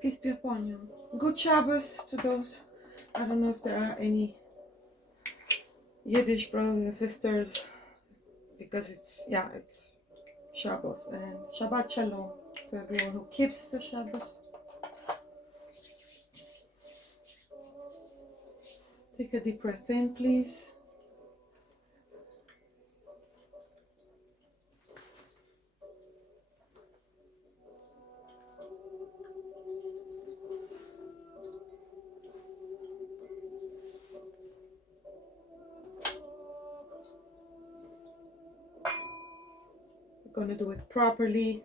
Peace be upon you. Good Shabbos to those. I don't know if there are any Yiddish brothers and sisters, because it's Shabbos, and Shabbat Shalom to everyone who keeps the Shabbos. Take a deep breath in, please. We're going to do it properly.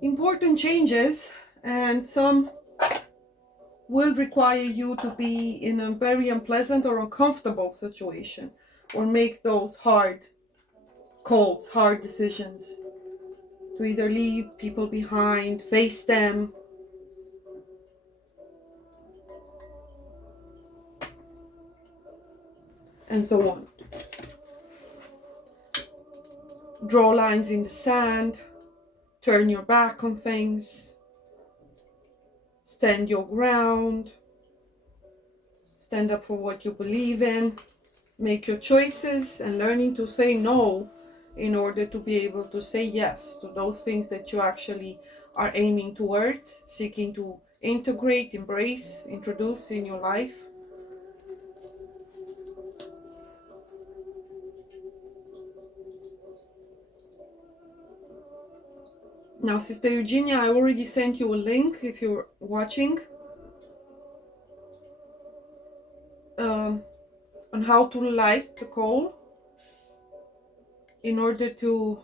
Important changes, and some will require you to be in a very unpleasant or uncomfortable situation, or make those hard calls, hard decisions, to either leave people behind, face them, and so on. Draw lines in the sand, turn your back on things, stand your ground, stand up for what you believe in, make your choices, and learning to say no in order to be able to say yes to those things that you actually are aiming towards, seeking to integrate, embrace, introduce in your life. Now, Sister Eugenia, I already sent you a link if you're watching on how to light the coal in order to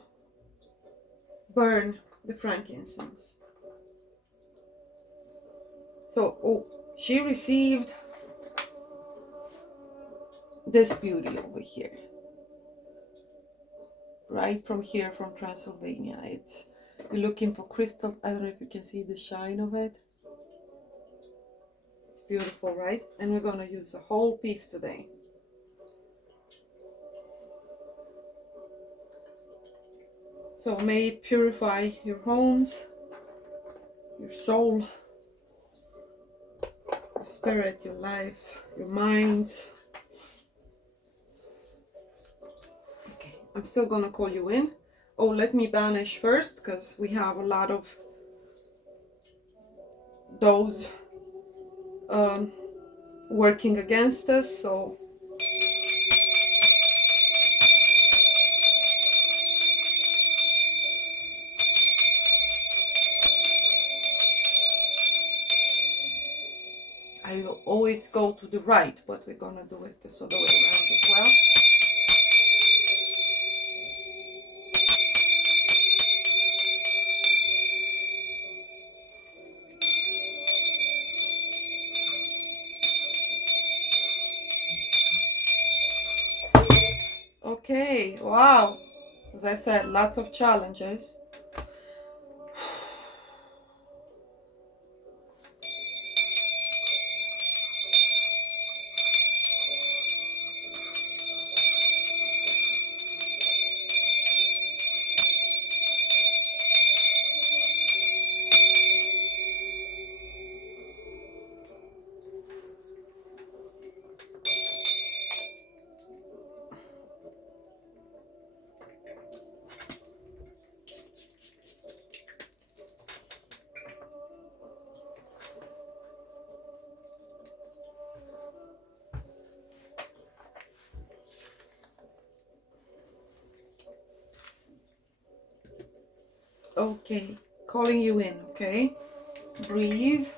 burn the frankincense. So, she received this beauty over here, right from here, from Transylvania. You're looking for crystal. I don't know if you can see the shine of it. It's beautiful, right? And we're going to use a whole piece today. So may it purify your homes, your soul, your spirit, your lives, your minds. Okay, I'm still going to call you in. Oh, let me banish first, because we have a lot of those working against us. So I will always go to the right, but we're gonna do it this other way around as well. Okay, wow. As I said, lots of challenges. Okay, calling you in, okay? Breathe.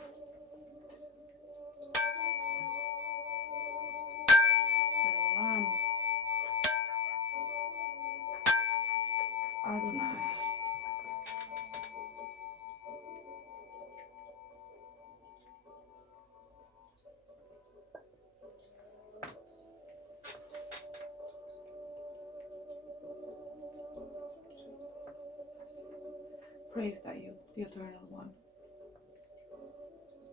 Adonai. Praise that you, the Eternal One,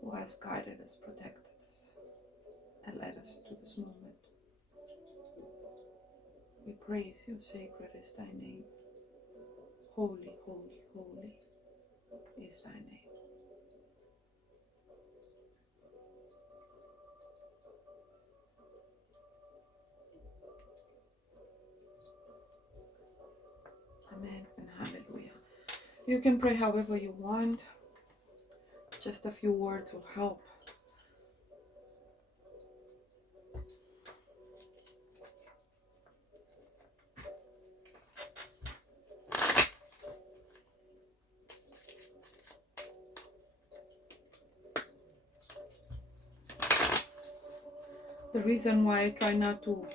who has guided us, protected us, and led us to this moment. We praise you, sacred is thy name. Holy, holy, holy is thy name. Amen and hallelujah. You can pray however you want. Just a few words will help. The reason why I try not to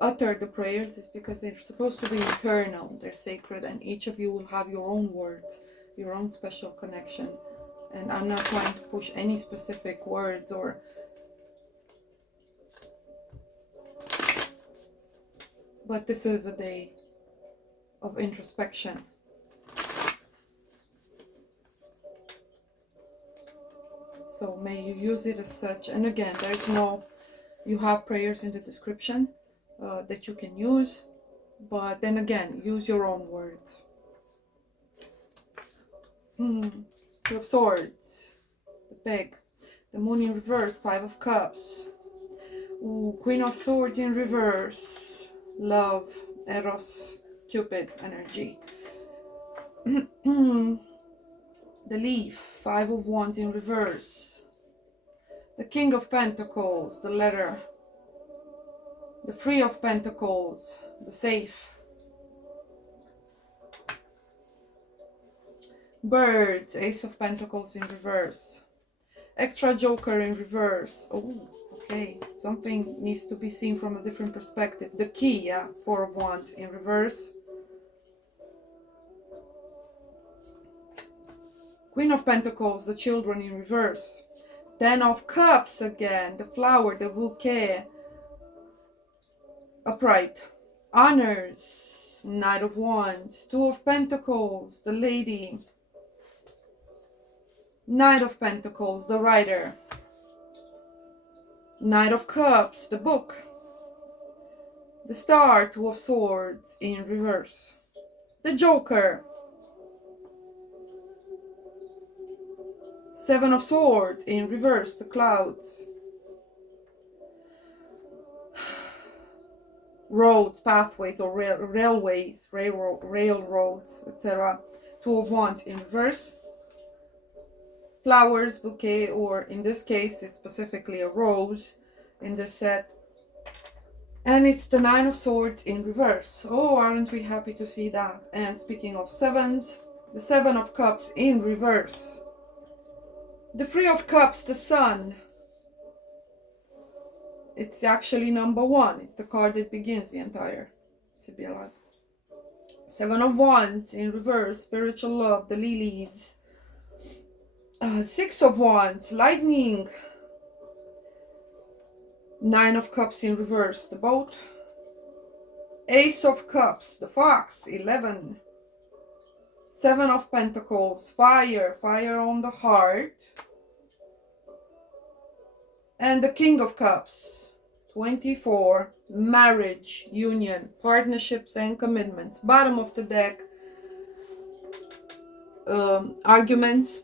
utter the prayers is because they're supposed to be internal, they're sacred, and each of you will have your own words, your own special connection. And I'm not trying to push any specific words but this is a day of introspection. So may you use it as such. And again, you have prayers in the description that you can use, but then again, use your own words. Two of Swords, the Pig, the Moon in reverse, Five of Cups, Queen of Swords in reverse, Love, Eros, Cupid energy. The Leaf, Five of Wands in reverse, the King of Pentacles, the Letter, the Three of Pentacles, the Safe, Birds, Ace of Pentacles in reverse, Extra Joker in reverse. Oh, okay, something needs to be seen from a different perspective. The Key, yeah, Four of Wands in reverse, Queen of Pentacles, the Children in reverse, Ten of Cups again, the Flower, the Bouquet, upright, Honors, Knight of Wands, Two of Pentacles, the Lady, Knight of Pentacles, the Rider, Knight of Cups, the Book, the Star, Two of Swords in reverse, the Joker, Seven of Swords in reverse, the Clouds, roads, pathways, or railways, railroads, etc. Two of Wands in reverse, flowers, bouquet, or in this case it's specifically a rose in this set, and it's the Nine of Swords in reverse. Oh, aren't we happy to see that? And speaking of sevens, the Seven of Cups in reverse, the Three of Cups, the Sun. It's actually number one. It's the card that begins the entire Sibilla. Seven of Wands in reverse, spiritual love, the lilies. Six of Wands, lightning. Nine of Cups in reverse, the boat. Ace of Cups, the fox, 11. Seven of Pentacles, fire, fire on the heart. And the King of Cups, 24, marriage, union, partnerships and commitments. Bottom of the deck, arguments,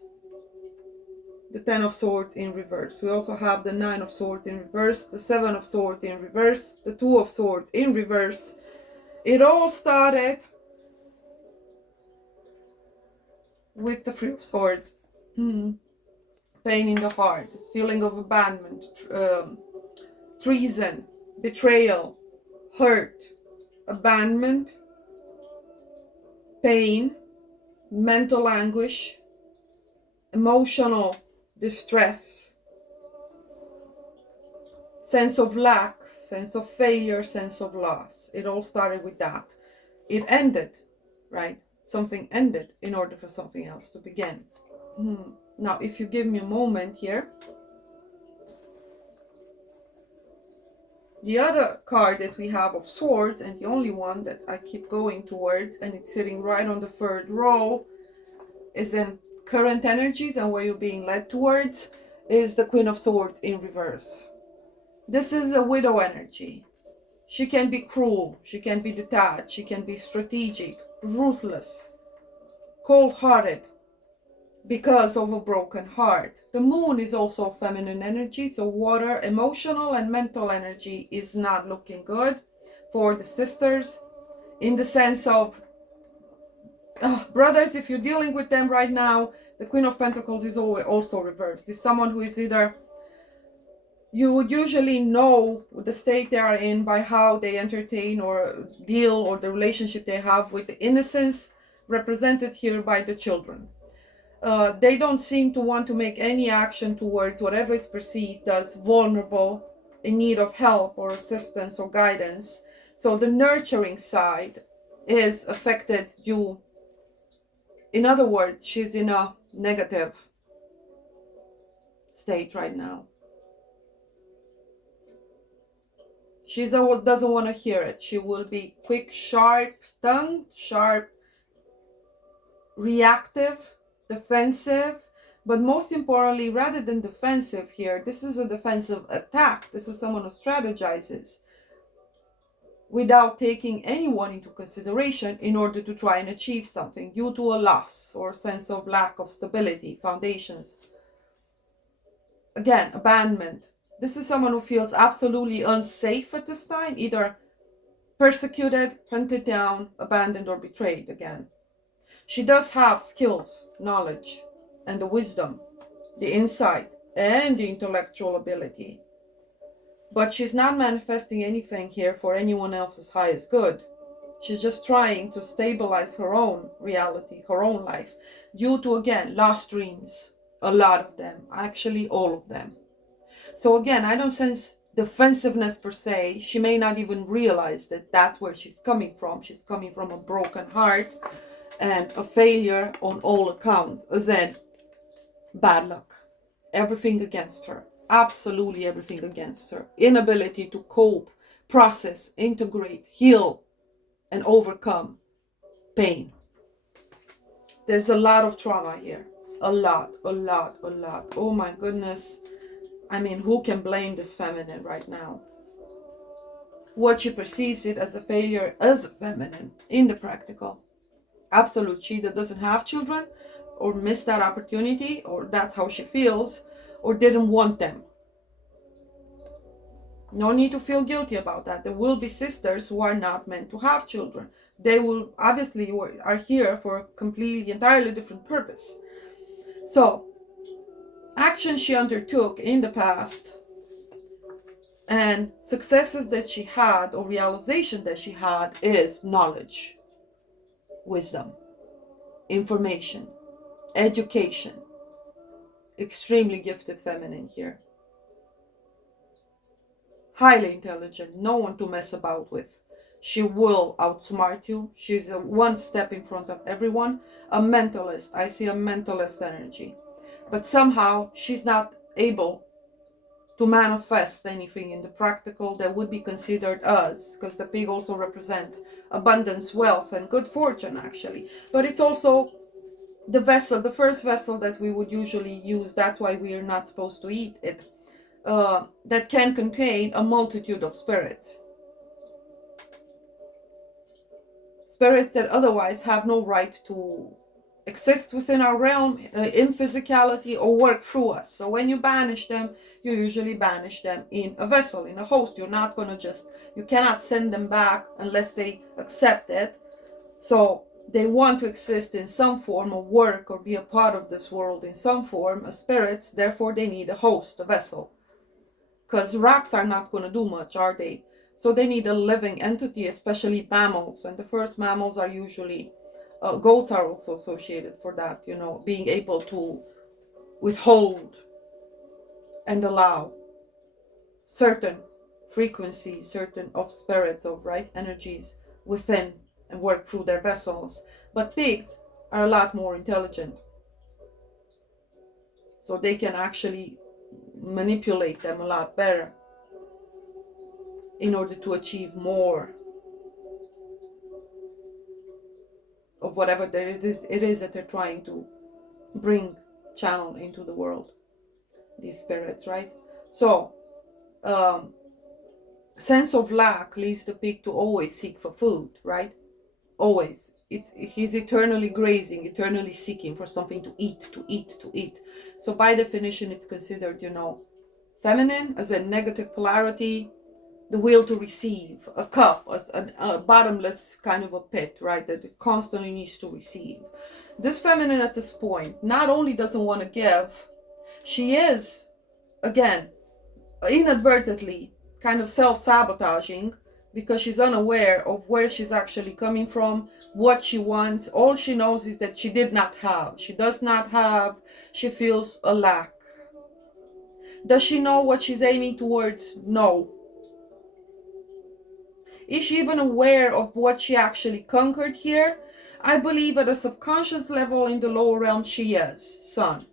the Ten of Swords in reverse. We also have the Nine of Swords in reverse, the Seven of Swords in reverse, the Two of Swords in reverse. It all started with the Three of Swords. Pain in the heart, feeling of abandonment, treason, betrayal, hurt, abandonment, pain, mental anguish, emotional distress, sense of lack, sense of failure, sense of loss. It all started with that. It ended, right? Something ended in order for something else to begin. Now, if you give me a moment here, the other card that we have of Swords, and the only one that I keep going towards, and it's sitting right on the third row, is in current energies and where you're being led towards, is the Queen of Swords in reverse. This is a widow energy. She can be cruel, she can be detached, she can be strategic, ruthless, cold-hearted, because of a broken heart. The moon is also feminine energy, so water, emotional and mental energy is not looking good for the sisters, in the sense of brothers, if you're dealing with them right now, the Queen of Pentacles is also reversed. It's someone who is either, you would usually know the state they are in by how they entertain or deal, or the relationship they have with the innocence represented here by the children. They don't seem to want to make any action towards whatever is perceived as vulnerable, in need of help or assistance or guidance. So the nurturing side is affected due, in other words, she's in a negative state right now. She doesn't want to hear it. She will be quick, sharp-tongued, sharp, reactive, defensive, but most importantly, rather than defensive here, this is a defensive attack. This is someone who strategizes without taking anyone into consideration in order to try and achieve something due to a loss or a sense of lack of stability, foundations. Again, abandonment. This is someone who feels absolutely unsafe at this time, either persecuted, hunted down, abandoned, or betrayed again. She does have skills, knowledge, and the wisdom, the insight, and the intellectual ability. But she's not manifesting anything here for anyone else's highest good. She's just trying to stabilize her own reality, her own life, due to, again, lost dreams. A lot of them, actually all of them. So again, I don't sense defensiveness per se. She may not even realize that that's where she's coming from. She's coming from a broken heart and a failure on all accounts. As in, bad luck. Everything against her. Absolutely everything against her. Inability to cope, process, integrate, heal, and overcome pain. There's a lot of trauma here. A lot. Oh my goodness. I mean, who can blame this feminine right now? What she perceives it as a failure as a feminine in the practical. Absolute. She that doesn't have children or missed that opportunity, or that's how she feels, or didn't want them. No need to feel guilty about that. There will be sisters who are not meant to have children. They will obviously are here for a completely, entirely different purpose. So, action she undertook in the past and successes that she had or realization that she had is knowledge, wisdom, information, education. Extremely gifted feminine here. Highly intelligent, no one to mess about with. She will outsmart you. She's one step in front of everyone. A mentalist. I see a mentalist energy. But somehow she's not able to manifest anything in the practical that would be considered as, because the pig also represents abundance, wealth, and good fortune actually. But it's also the vessel, the first vessel that we would usually use. That's why we are not supposed to eat it. That can contain a multitude of spirits. Spirits that otherwise have no right to exist within our realm in physicality or work through us. So when you banish them, you usually banish them in a vessel, in a host. You're not going to you cannot send them back unless they accept it. So they want to exist in some form of work or be a part of this world in some form as spirits. Therefore, they need a host, a vessel. Because rocks are not going to do much, are they? So they need a living entity, especially mammals. And the first mammals are usually, goats are also associated for that, being able to withhold and allow certain frequencies, certain of spirits, of right energies within and work through their vessels. But pigs are a lot more intelligent. So they can actually manipulate them a lot better in order to achieve more of whatever it is that they're trying to channel into the world, these spirits, right? So sense of lack leads the pig to always seek for food, right? Always. he's eternally grazing, eternally seeking for something to eat. So by definition, it's considered, feminine as a negative polarity, the will to receive, a cup, a bottomless kind of a pit, right, that it constantly needs to receive. This feminine at this point not only doesn't want to give, she is, again, inadvertently kind of self-sabotaging, because she's unaware of where she's actually coming from, what she wants. All she knows is that she does not have, she feels a lack. Does she know what she's aiming towards? No. Is she even aware of what she actually conquered here? I believe at a subconscious level in the lower realm she is. Sun.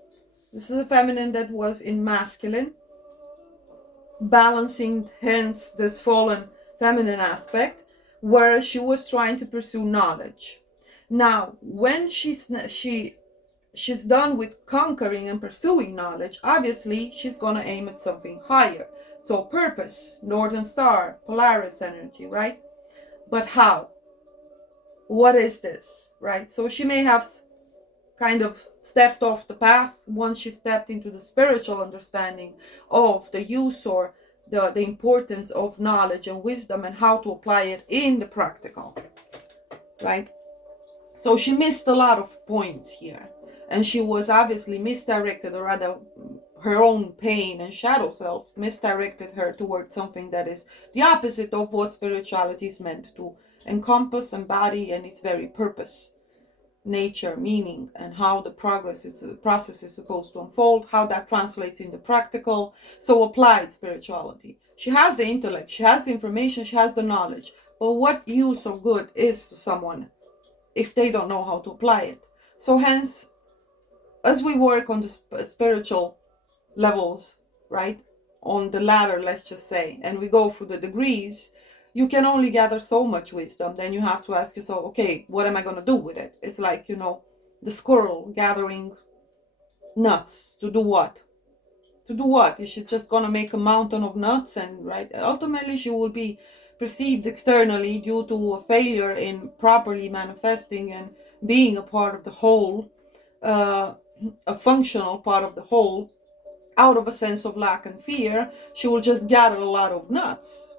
This is a feminine that was in masculine, balancing hence this fallen feminine aspect, where she was trying to pursue knowledge. Now, when she's done with conquering and pursuing knowledge, obviously she's gonna aim at something higher. So purpose, Northern Star, Polaris energy, right? But how? What is this, right? So she may have kind of stepped off the path once she stepped into the spiritual understanding of the use or the importance of knowledge and wisdom and how to apply it in the practical, right? So she missed a lot of points here, and she was obviously misdirected, or rather her own pain and shadow self misdirected her towards something that is the opposite of what spirituality is meant to encompass, embody, and its very purpose, nature, meaning, and how the process is supposed to unfold, how that translates into practical, so applied spirituality. She has the intellect, she has the information, she has the knowledge, but what use or good is to someone if they don't know how to apply it? So hence, as we work on the spiritual levels, right, on the ladder, let's just say, and we go through the degrees, you can only gather so much wisdom. Then you have to ask yourself, okay, what am I going to do with it? It's like, the squirrel gathering nuts. To do what? Is she just going to make a mountain of nuts? And right, ultimately she will be perceived externally due to a failure in properly manifesting and being a part of the whole, a functional part of the whole. Out of a sense of lack and fear, she will just gather a lot of nuts.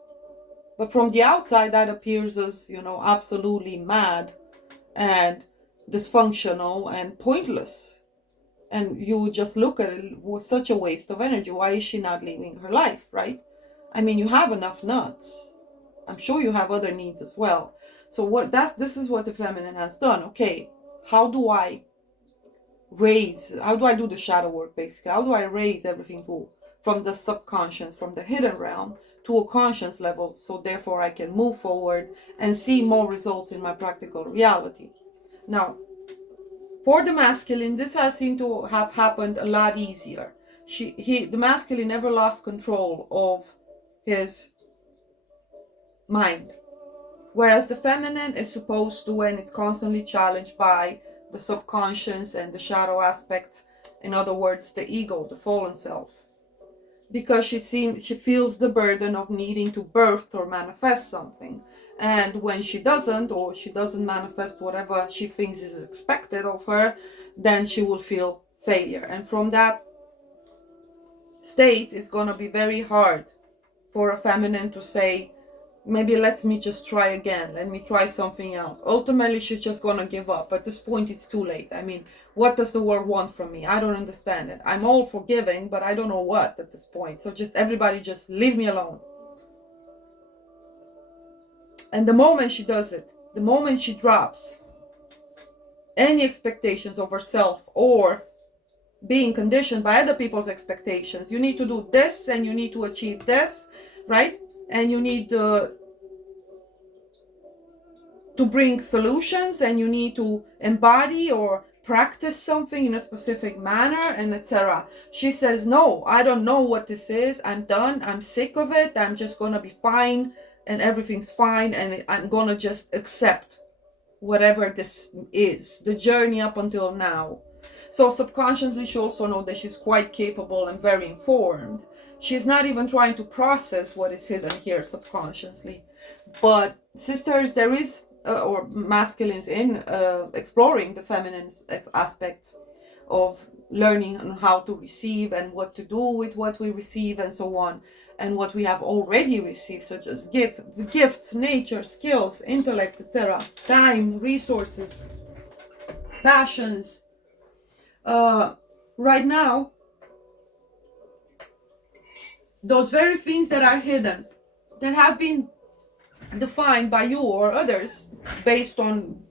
But from the outside, that appears as, absolutely mad and dysfunctional and pointless. And you just look at it was such a waste of energy. Why is she not living her life, right? I mean, you have enough nuts. I'm sure you have other needs as well. So this is what the feminine has done. Okay, how do I do the shadow work, basically? How do I raise everything from the subconscious, from the hidden realm, to a conscious level, so therefore I can move forward and see more results in my practical reality? Now, for the masculine, this has seemed to have happened a lot easier. The masculine never lost control of his mind, whereas the feminine is supposed to, and it's constantly challenged by the subconscious and the shadow aspects, in other words, the ego, the fallen self, because she feels the burden of needing to birth or manifest something. And when she doesn't, or she doesn't manifest whatever she thinks is expected of her, then she will feel failure. And from that state, it's going to be very hard for a feminine to say, maybe let me just try again, let me try something else. Ultimately, she's just going to give up. At this point, it's too late. I mean, what does the world want from me? I don't understand it. I'm all forgiving, but I don't know what at this point. So everybody just leave me alone. And the moment she does it, the moment she drops any expectations of herself or being conditioned by other people's expectations, you need to do this and you need to achieve this, right? And you need to bring solutions, and you need to embody or practice something in a specific manner, and etc. She says, no, I don't know what this is. I'm done. I'm sick of it. I'm just going to be fine, and everything's fine, and I'm going to just accept whatever this is, the journey up until now. So subconsciously, she also knows that she's quite capable and very informed. She's not even trying to process what is hidden here subconsciously. But sisters, there is or masculines in exploring the feminine aspects of learning on how to receive and what to do with what we receive and so on, and what we have already received, such as gifts, nature, skills, intellect, etc., time, resources, passions. Right now, those very things that are hidden, that have been defined by you or others based on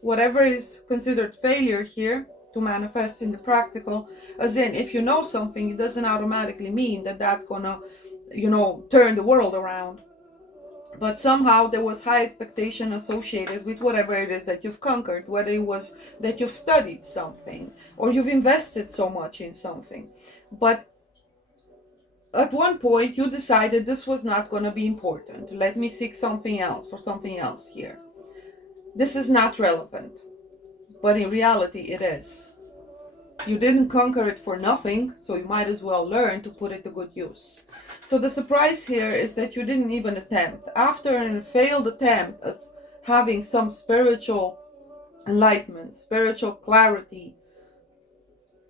whatever is considered failure here to manifest in the practical, as in, if you know something, it doesn't automatically mean that that's gonna, turn the world around. But somehow there was high expectation associated with whatever it is that you've conquered, whether it was that you've studied something or you've invested so much in something. But at one point you decided this was not going to be important. Let me seek something else for something else here. This is not relevant, but in reality it is. You didn't conquer it for nothing, so you might as well learn to put it to good use. So the surprise here is that you didn't even attempt. After a failed attempt at having some spiritual enlightenment, spiritual clarity,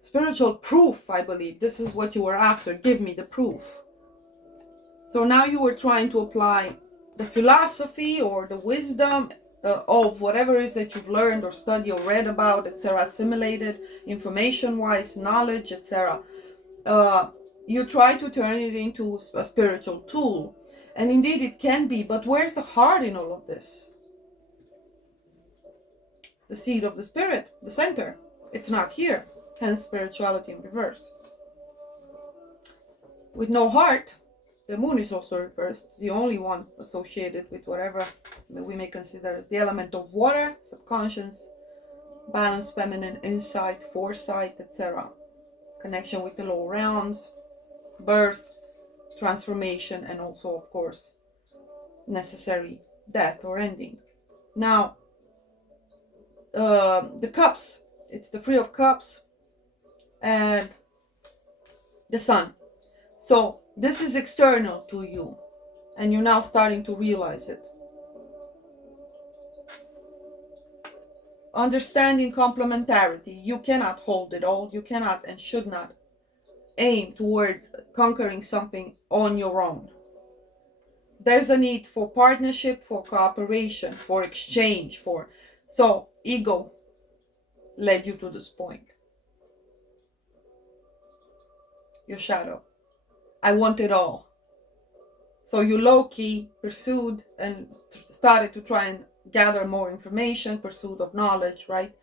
spiritual proof, I believe. This is what you were after. Give me the proof. So now you were trying to apply the philosophy or the wisdom of whatever it is that you've learned or studied or read about, etc., assimilated information-wise, knowledge, etc. You try to turn it into a spiritual tool. And indeed it can be, but where's the heart in all of this? The seat of the spirit, the center. It's not here. Hence spirituality in reverse. With no heart, the moon is also reversed, the only one associated with whatever we may consider as the element of water, subconscious, balance, feminine, insight, foresight, etc. Connection with the lower realms, birth, transformation, and also, of course, necessary death or ending. Now, the cups, it's the Three of Cups and the sun. So this is external to you, and you're now starting to realize it. Understanding complementarity. You cannot hold it all. You cannot and should not aim towards conquering something on your own. There's a need for partnership, for cooperation, for exchange, so ego led you to this point. Your shadow. I want it all. So you low-key pursued and started to try and gather more information, pursuit of knowledge, right?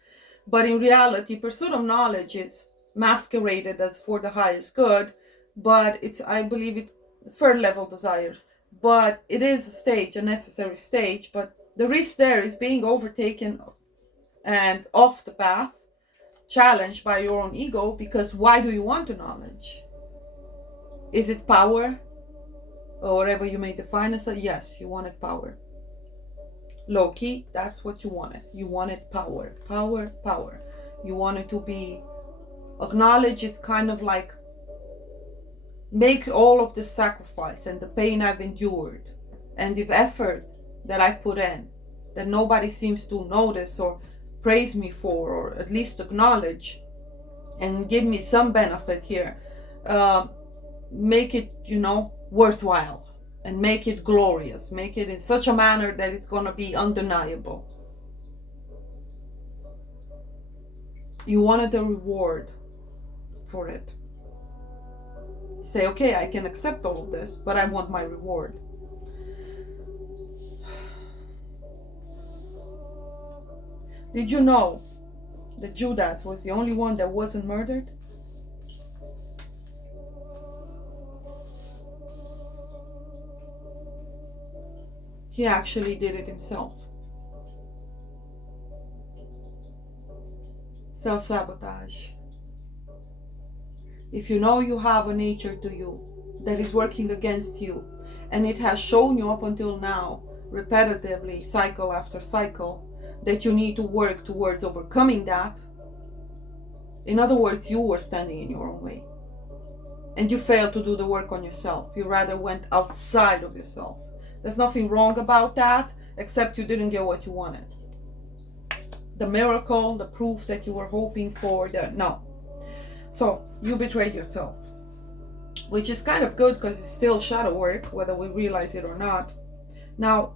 But in reality, pursuit of knowledge is masqueraded as for the highest good, but I believe it's third level desires. But it is a stage, a necessary stage, but the risk there is being overtaken and off the path, challenged by your own ego, because why do you want the knowledge? Is it power? Or whatever you may define as a, yes, you wanted power. Low key, that's what you wanted. You wanted power, power, power. You wanted to be acknowledged. It's kind of like make all of the sacrifice and the pain I've endured and the effort that I've put in that nobody seems to notice or praise me for, or at least acknowledge and give me some benefit here. Make it, worthwhile and make it glorious. Make it in such a manner that it's going to be undeniable. You wanted a reward for it. Say, okay, I can accept all of this, but I want my reward. Did you know that Judas was the only one that wasn't murdered? He actually did it himself. Self-sabotage. If you know you have a nature to you that is working against you, and it has shown you up until now, repetitively, cycle after cycle, that you need to work towards overcoming that. In other words, you were standing in your own way. And you failed to do the work on yourself. You rather went outside of yourself. There's nothing wrong about that. except you didn't get what you wanted. The miracle, the proof that you were hoping for, no. So you betrayed yourself, which is kind of good because it's still shadow work, whether we realize it or not. Now,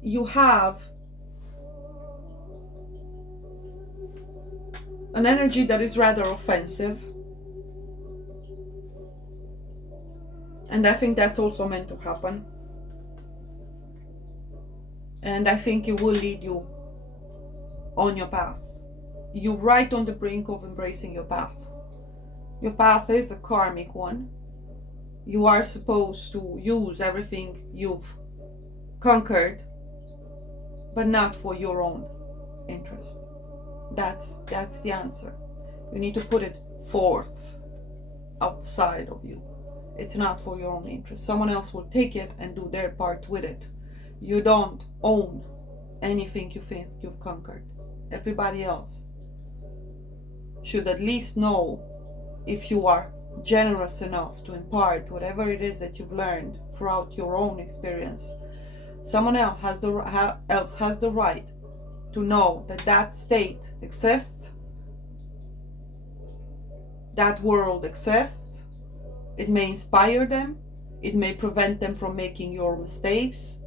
you have an energy that is rather offensive. And I think that's also meant to happen. And I think it will lead you on your path. You're right on the brink of embracing your path. Your path is a karmic one. You are supposed to use everything you've conquered, but not for your own interest. That's the answer. You need to put it forth outside of you. It's not for your own interest. Someone else will take it and do their part with it. You don't own anything you think you've conquered. Everybody else should at least know, if you are generous enough to impart whatever it is that you've learned throughout your own experience. Someone else has the right to know that that state exists, that world exists. It may inspire them, it may prevent them from making your mistakes,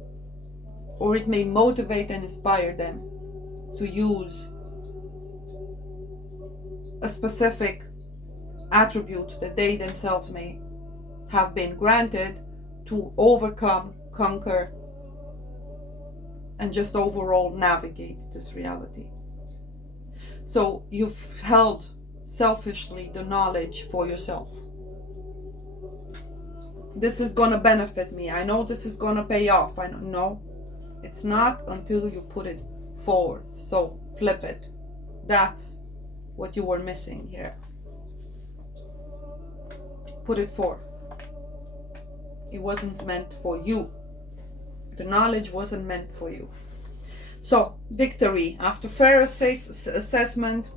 or it may motivate and inspire them to use a specific attribute that they themselves may have been granted to overcome, conquer, and just overall navigate this reality. So you've held selfishly the knowledge for yourself. This is gonna benefit me. I know this is gonna pay off. I don't know. It's not until you put it forth. So flip it. That's what you were missing here. Put it forth. It wasn't meant for you. The knowledge wasn't meant for you. So, victory. After fair assessment,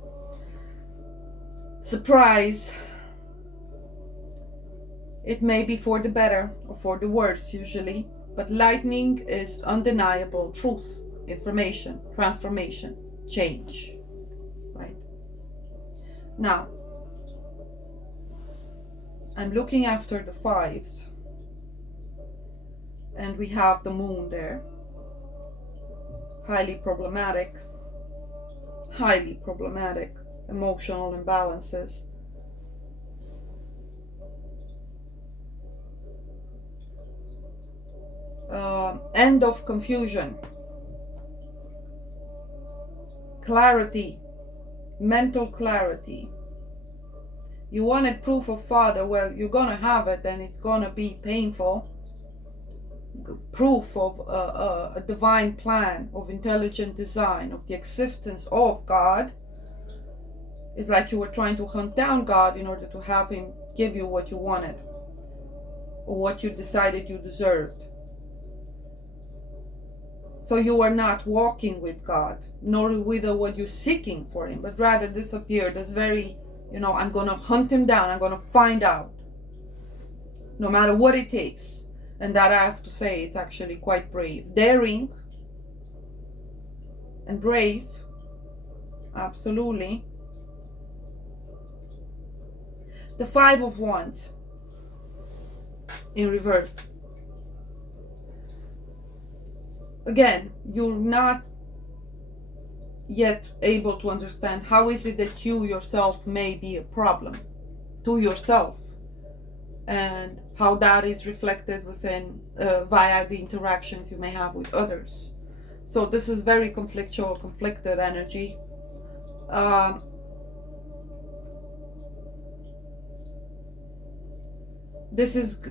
surprise. It may be for the better or for the worse usually, but lightning is undeniable truth, information, transformation, change. Right? Now, I'm looking after the fives, and we have the moon there. Highly problematic, emotional imbalances. End of confusion, clarity, mental clarity. You wanted proof of Father, well, you're gonna have it, and it's gonna be painful. Proof of a divine plan, of intelligent design, of the existence of God. It's like you were trying to hunt down God in order to have him give you what you wanted, or what you decided you deserved. So you are not walking with God, nor with what you're seeking for him, but rather disappeared as very, I'm going to hunt him down, I'm going to find out, no matter what it takes. And that, I have to say, it's actually quite brave. Daring and brave, absolutely. The Five of Wands in reverse. Again, you're not yet able to understand how is it that you yourself may be a problem to yourself, and how that is reflected within via the interactions you may have with others. So this is very conflictual, conflicted energy. This is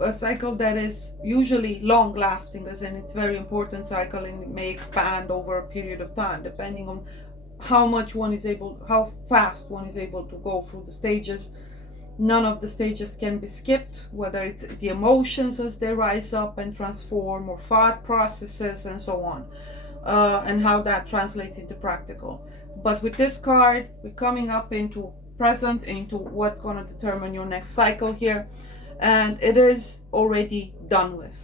a cycle that is usually long lasting, as in it's very important cycle, and it may expand over a period of time depending on how fast one is able to go through the stages. None of the stages can be skipped, whether it's the emotions as they rise up and transform, or thought processes and so on, and how that translates into practical. But with this card, we're coming up into present, into what's going to determine your next cycle here, and it is already done with.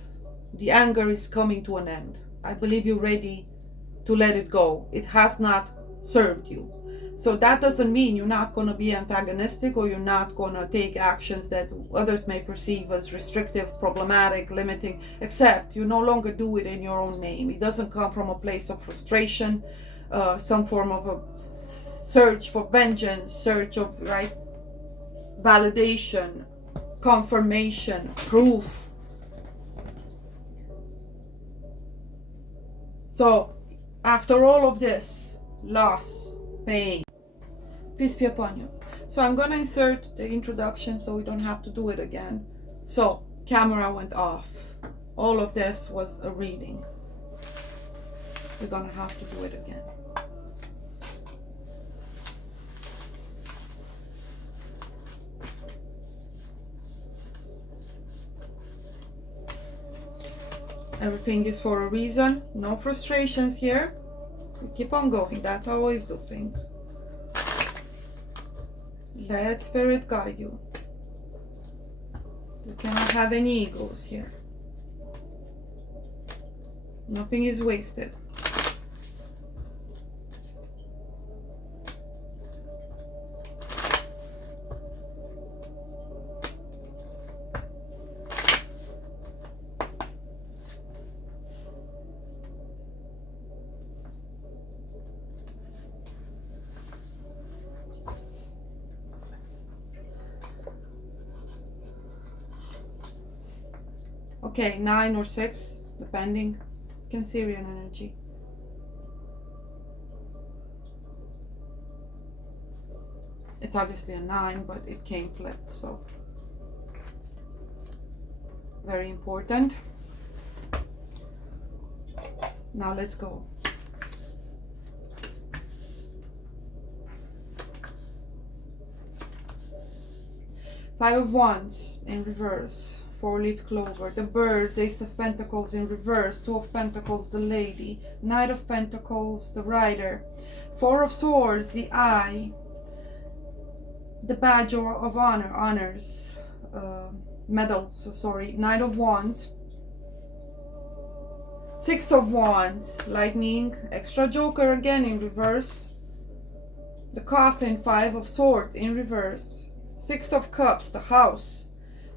The anger is coming to an end. I believe you're ready to let it go. It has not served you. So that doesn't mean you're not going to be antagonistic, or you're not going to take actions that others may perceive as restrictive, problematic, limiting, except you no longer do it in your own name. It doesn't come from a place of frustration, some form of a search for vengeance, search of validation, confirmation, proof. So after all of this, loss, pain, peace be upon you. So I'm going to insert the introduction so we don't have to do it again. So camera went off. All of this was a reading. We're going to have to do it again. Everything is for a reason. No frustrations here. We keep on going. That's how I always do things. Let Spirit guide you. You cannot have any egos here. Nothing is wasted. Okay, 9 or 6, depending. Cancerian energy. It's obviously a 9, but it came flipped, so very important. Now let's go. Five of Wands in reverse. 4-leaf clover, the birds, Ace of Pentacles in reverse, 2 of Pentacles, the lady, Knight of Pentacles, the rider, 4 of Swords, the eye, the badge of honor, honors, medals, sorry, Knight of Wands, 6 of Wands, lightning, extra joker again in reverse, the coffin, 5 of Swords in reverse, 6 of Cups, the house,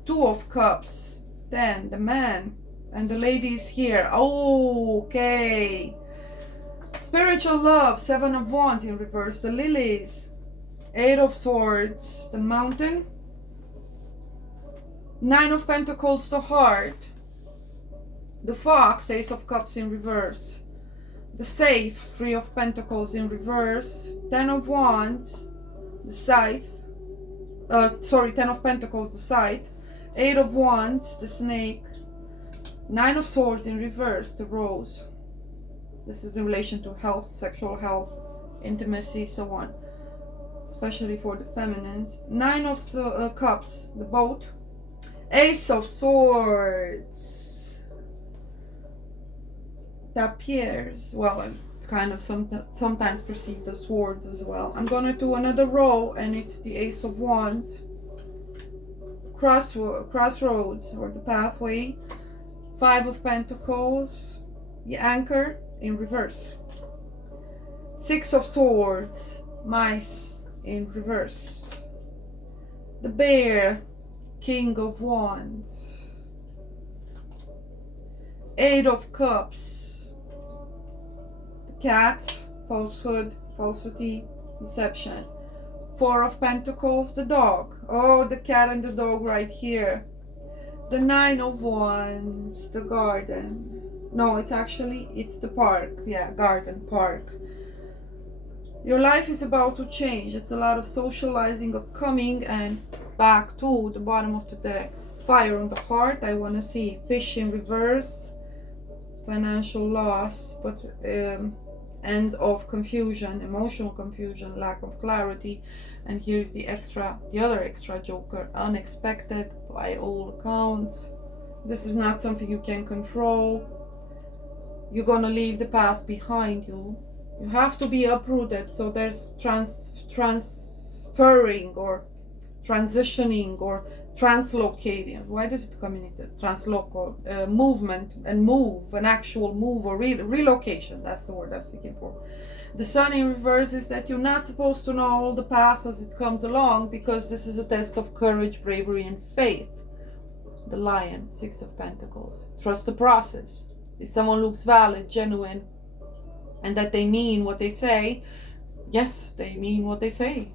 2 of Cups, then the man, and the lady is here. Oh, okay. Spiritual love, 7 of Wands in reverse, the lilies, 8 of Swords, the mountain, 9 of Pentacles, the heart, the fox, Ace of Cups in reverse, the safe, 3 of Pentacles in reverse, 10 of Wands, the scythe, 10 of Pentacles, the scythe, 8 of Wands, the snake, 9 of Swords in reverse, the rose. This is in relation to health, sexual health, intimacy, so on, especially for the feminines. 9 of Cups, the boat, Ace of Swords, the appears, well, it's kind of sometimes perceived as swords as well. I'm gonna do another row, and it's the Ace of Wands, crossroads or the pathway, 5 of Pentacles, the anchor in reverse, 6 of Swords, mice in reverse, the bear, King of Wands, 8 of Cups, the cat, falsehood, falsity, deception, 4 of Pentacles, the dog. Oh, the cat and the dog right here. The 9 of Wands, the garden. No, it's the park. Yeah, garden, park. Your life is about to change. It's a lot of socializing, upcoming, and back to the bottom of the deck. Fire on the heart. I want to see fish in reverse. Financial loss, but end of confusion, emotional confusion, lack of clarity. And here's the other extra joker, unexpected by all accounts. This is not something you can control. You're gonna leave the past behind you. You have to be uprooted. So there's transferring or transitioning or translocating. Why does it communicate? Translocal, movement, and move, an actual move or relocation. That's the word I'm seeking for. The sun in reverse is that you're not supposed to know all the path as it comes along, because this is a test of courage, bravery, and faith. The lion, 6 of Pentacles. Trust the process. If someone looks valid, genuine, and that they mean what they say, yes, they mean what they say,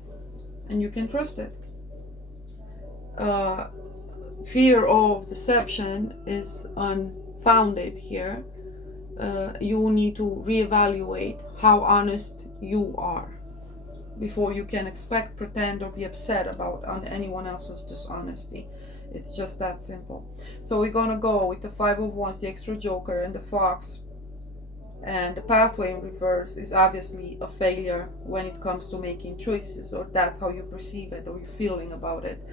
and you can trust it. Fear of deception is unfounded here. You need to reevaluate how honest you are before you can expect, pretend, or be upset about anyone else's dishonesty. It's just that simple. So we're gonna go with the 5 of Wands, the extra joker, and the fox. And the pathway in reverse is obviously a failure when it comes to making choices, or that's how you perceive it, or you're feeling about it.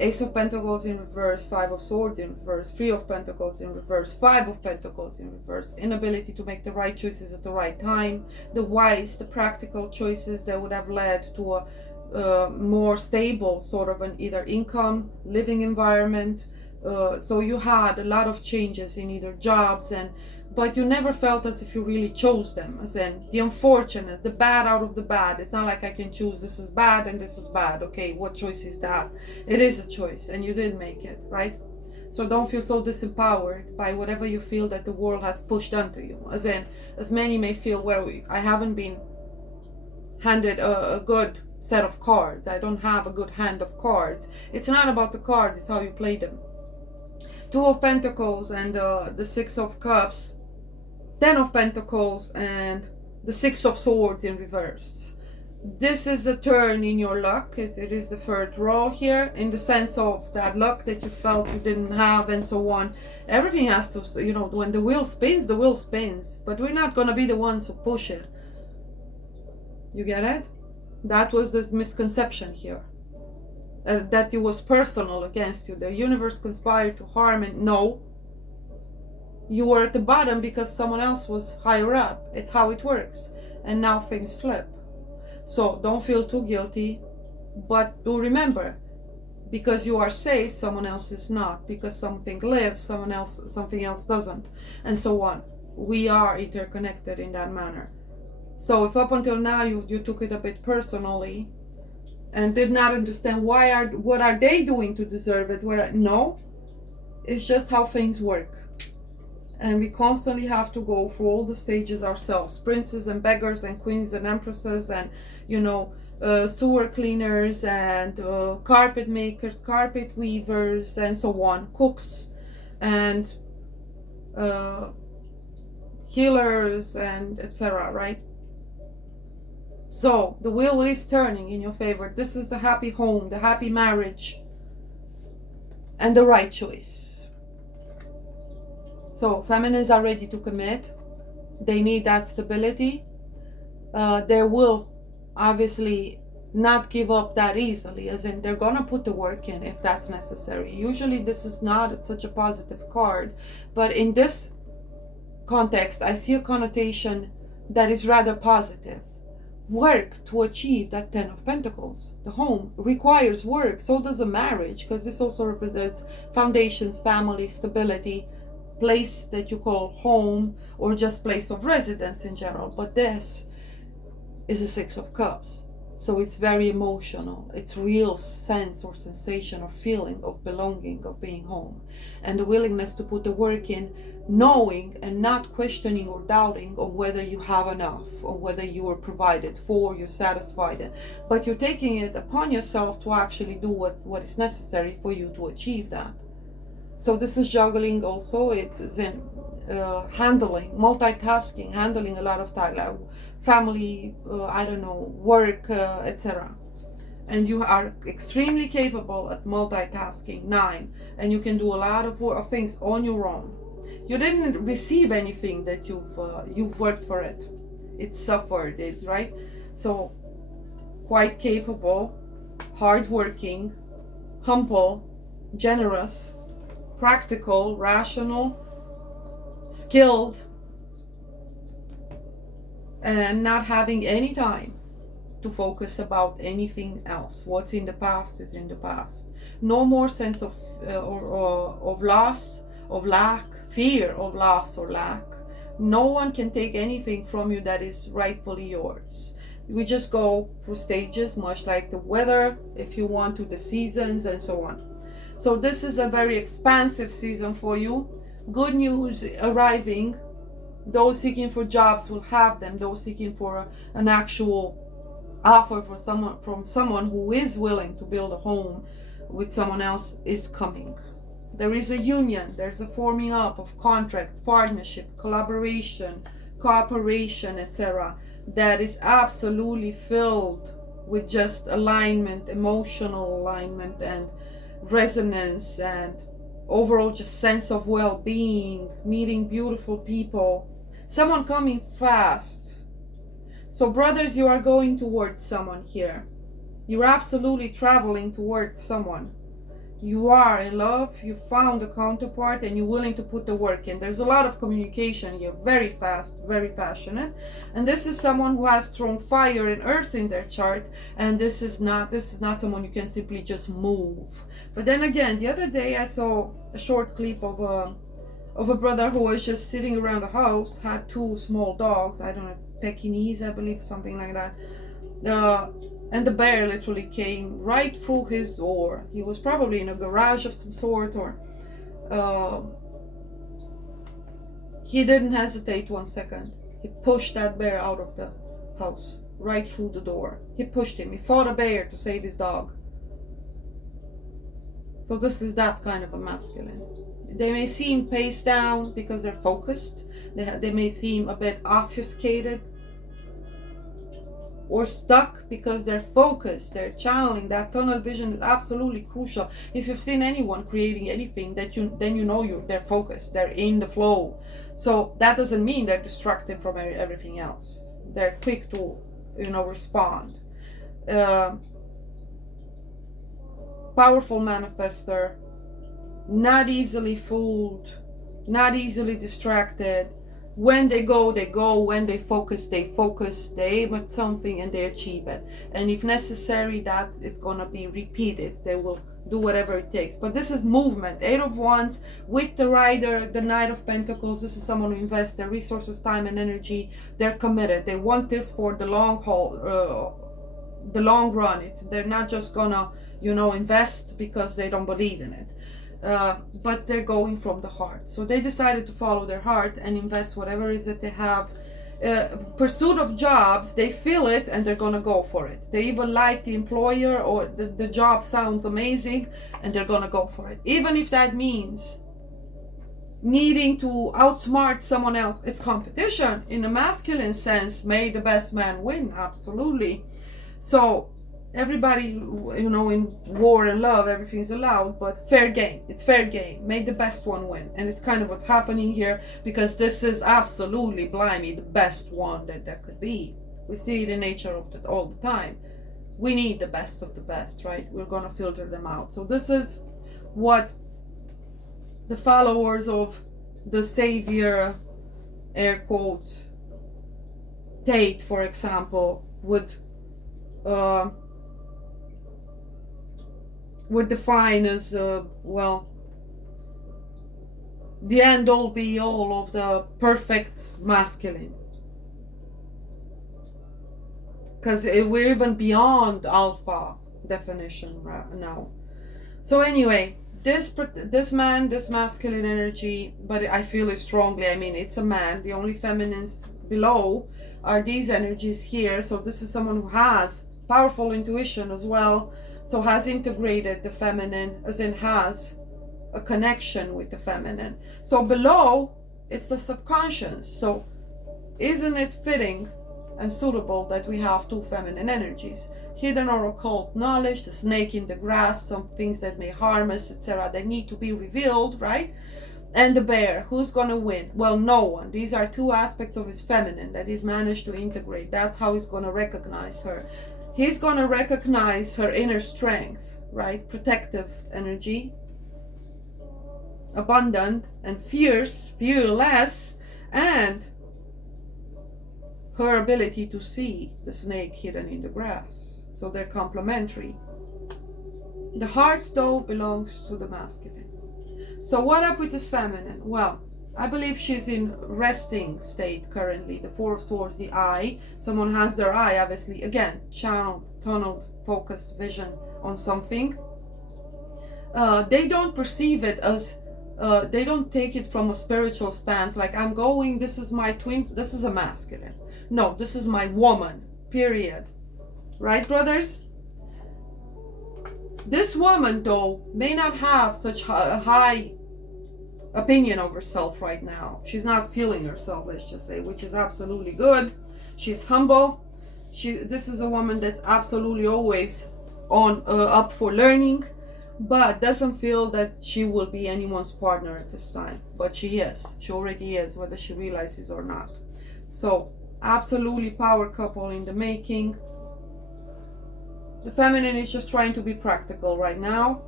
Ace of Pentacles in reverse, 5 of Swords in reverse, 3 of Pentacles in reverse, 5 of Pentacles in reverse. Inability to make the right choices at the right time. The wise, the practical choices that would have led to a more stable sort of an either income, living environment. So you had a lot of changes in either jobs, but you never felt as if you really chose them. As in the unfortunate, the bad out of the bad. It's not like I can choose this is bad and this is bad. Okay, what choice is that? It is a choice and you did make it, right? So don't feel so disempowered by whatever you feel that the world has pushed onto you. As in, as many may feel, well, I haven't been handed a good set of cards. I don't have a good hand of cards. It's not about the cards, it's how you play them. 2 of Pentacles and the 6 of Cups, 10 of Pentacles and the 6 of Swords in reverse. This is a turn in your luck. It is the third row here, in the sense of that luck that you felt you didn't have and so on. Everything has to, when the wheel spins, the wheel spins. But we're not going to be the ones who push it. You get it? That was the misconception here. That it was personal against you. The universe conspired to harm, and no. You were at the bottom because someone else was higher up. It's how it works. And now things flip. So don't feel too guilty. But do remember, because you are safe, someone else is not. Because something lives, something else doesn't. And so on. We are interconnected in that manner. So if up until now you took it a bit personally and did not understand what are they doing to deserve it, no, it's just how things work. And we constantly have to go through all the stages ourselves. Princes and beggars and queens and empresses and, sewer cleaners and carpet makers, carpet weavers and so on, cooks and healers and etc., right? So the wheel is turning in your favor. This is the happy home, the happy marriage, and the right choice. So feminines are ready to commit. They need that stability. They will obviously not give up that easily, as in they're gonna put the work in if that's necessary. Usually this is not such a positive card, but in this context I see a connotation that is rather positive. Work to achieve that 10 of Pentacles. The home requires work. So does a marriage, because this also represents foundations, family, stability, place that you call home, or just place of residence in general. But this is a 6 of Cups. So it's very emotional. It's real sense or sensation or feeling of belonging, of being home. And the willingness to put the work in, knowing and not questioning or doubting of whether you have enough or whether you are provided for, you're satisfied. But you're taking it upon yourself to actually do what is necessary for you to achieve that. So this is juggling also. It's in handling, multitasking, handling a lot of time, like family, work, etc. And you are extremely capable at multitasking, 9, and you can do a lot of things on your own. You didn't receive anything that you've worked for it. It suffered it, right? So quite capable, hardworking, humble, generous, practical, rational, skilled, and not having any time to focus about anything else. What's in the past is in the past. No more sense of loss, of lack, fear of loss or lack. No one can take anything from you that is rightfully yours. We just go through stages, much like the weather, if you want, to the seasons and so on. So this is a very expansive season for you. Good news arriving. Those seeking for jobs will have them. Those seeking for an actual offer for from someone who is willing to build a home with someone else is coming. There is a union. There's a forming up of contracts, partnership, collaboration, cooperation, etc. that is absolutely filled with just alignment, emotional alignment and resonance and overall just sense of well-being, meeting beautiful people, someone coming fast. So brothers, you are going towards someone here. You're absolutely traveling towards someone. You are in love, you found a counterpart, and you're willing to put the work in. There's a lot of communication here, very fast, very passionate. And this is someone who has strong fire and earth in their chart, and this is not someone you can simply just move. But then again, the other day I saw a short clip of a brother who was just sitting around the house, had 2 small dogs, I don't know, Pekingese, I believe, something like that. And the bear literally came right through his door. He was probably in a garage of some sort, or he didn't hesitate 1 second. He pushed that bear out of the house, right through the door. He pushed him. He fought a bear to save his dog. So this is that kind of a masculine. They may seem paced down because they're focused. They may seem a bit obfuscated or stuck because they're focused, they're channeling. That tunnel vision is absolutely crucial. If you've seen anyone creating anything, then you know they're focused, they're in the flow. So that doesn't mean they're distracted from everything else. They're quick to, respond. Powerful manifester, not easily fooled, not easily distracted. When they go, they go. When they focus, they focus. They aim at something and they achieve it. And if necessary, that is going to be repeated. They will do whatever it takes. But this is movement. 8 of Wands with the Rider, the Knight of Pentacles. This is someone who invests their resources, time, and energy. They're committed. They want this for the long haul, the long run. They're not just going to, invest because they don't believe in it. But they're going from the heart. So they decided to follow their heart and invest whatever it is that they have. Pursuit of jobs, they feel it and they're gonna go for it. They even like the employer, or the job sounds amazing and they're gonna go for it. Even if that means needing to outsmart someone else. It's competition. In a masculine sense, may the best man win, absolutely. So everybody, in war and love, everything's allowed, but fair game. It's fair game. Make the best one win. And it's kind of what's happening here, because this is absolutely, blimey, the best one that could be. We see it in nature all the time. We need the best of the best, right? We're going to filter them out. So this is what the followers of the savior, air quotes, Tate, for example, would define as, the end all be all of the perfect masculine. Because we're even beyond alpha definition right now. So anyway, this man, this masculine energy, but I feel it strongly. I mean, it's a man. The only feminines below are these energies here. So this is someone who has powerful intuition as well. So has integrated the feminine, as in has a connection with the feminine. So below, it's the subconscious. So isn't it fitting and suitable that we have 2 feminine energies? Hidden or occult knowledge, the snake in the grass, some things that may harm us, etc. They need to be revealed, right? And the bear, who's going to win? Well, no one. These are 2 aspects of his feminine that he's managed to integrate. That's how he's going to recognize her. He's going to recognize her inner strength, right? Protective energy, abundant and fierce, fearless, and her ability to see the snake hidden in the grass. So they're complementary. The heart, though, belongs to the masculine. So what up with this feminine? Well, I believe she's in resting state currently. The Four of Swords, the eye. Someone has their eye, obviously, again, channeled, tunneled, focused vision on something. They don't perceive it as, they don't take it from a spiritual stance, like I'm going, this is my twin, this is a masculine. No, this is my woman, period. Right, brothers? This woman, though, may not have such a high opinion of herself right now. She's not feeling herself, let's just say, which is absolutely good. She's humble. This is a woman that's absolutely always on up for learning, but doesn't feel that she will be anyone's partner at this time. But she is. She already is, whether she realizes or not. So, absolutely power couple in the making. The feminine is just trying to be practical right now.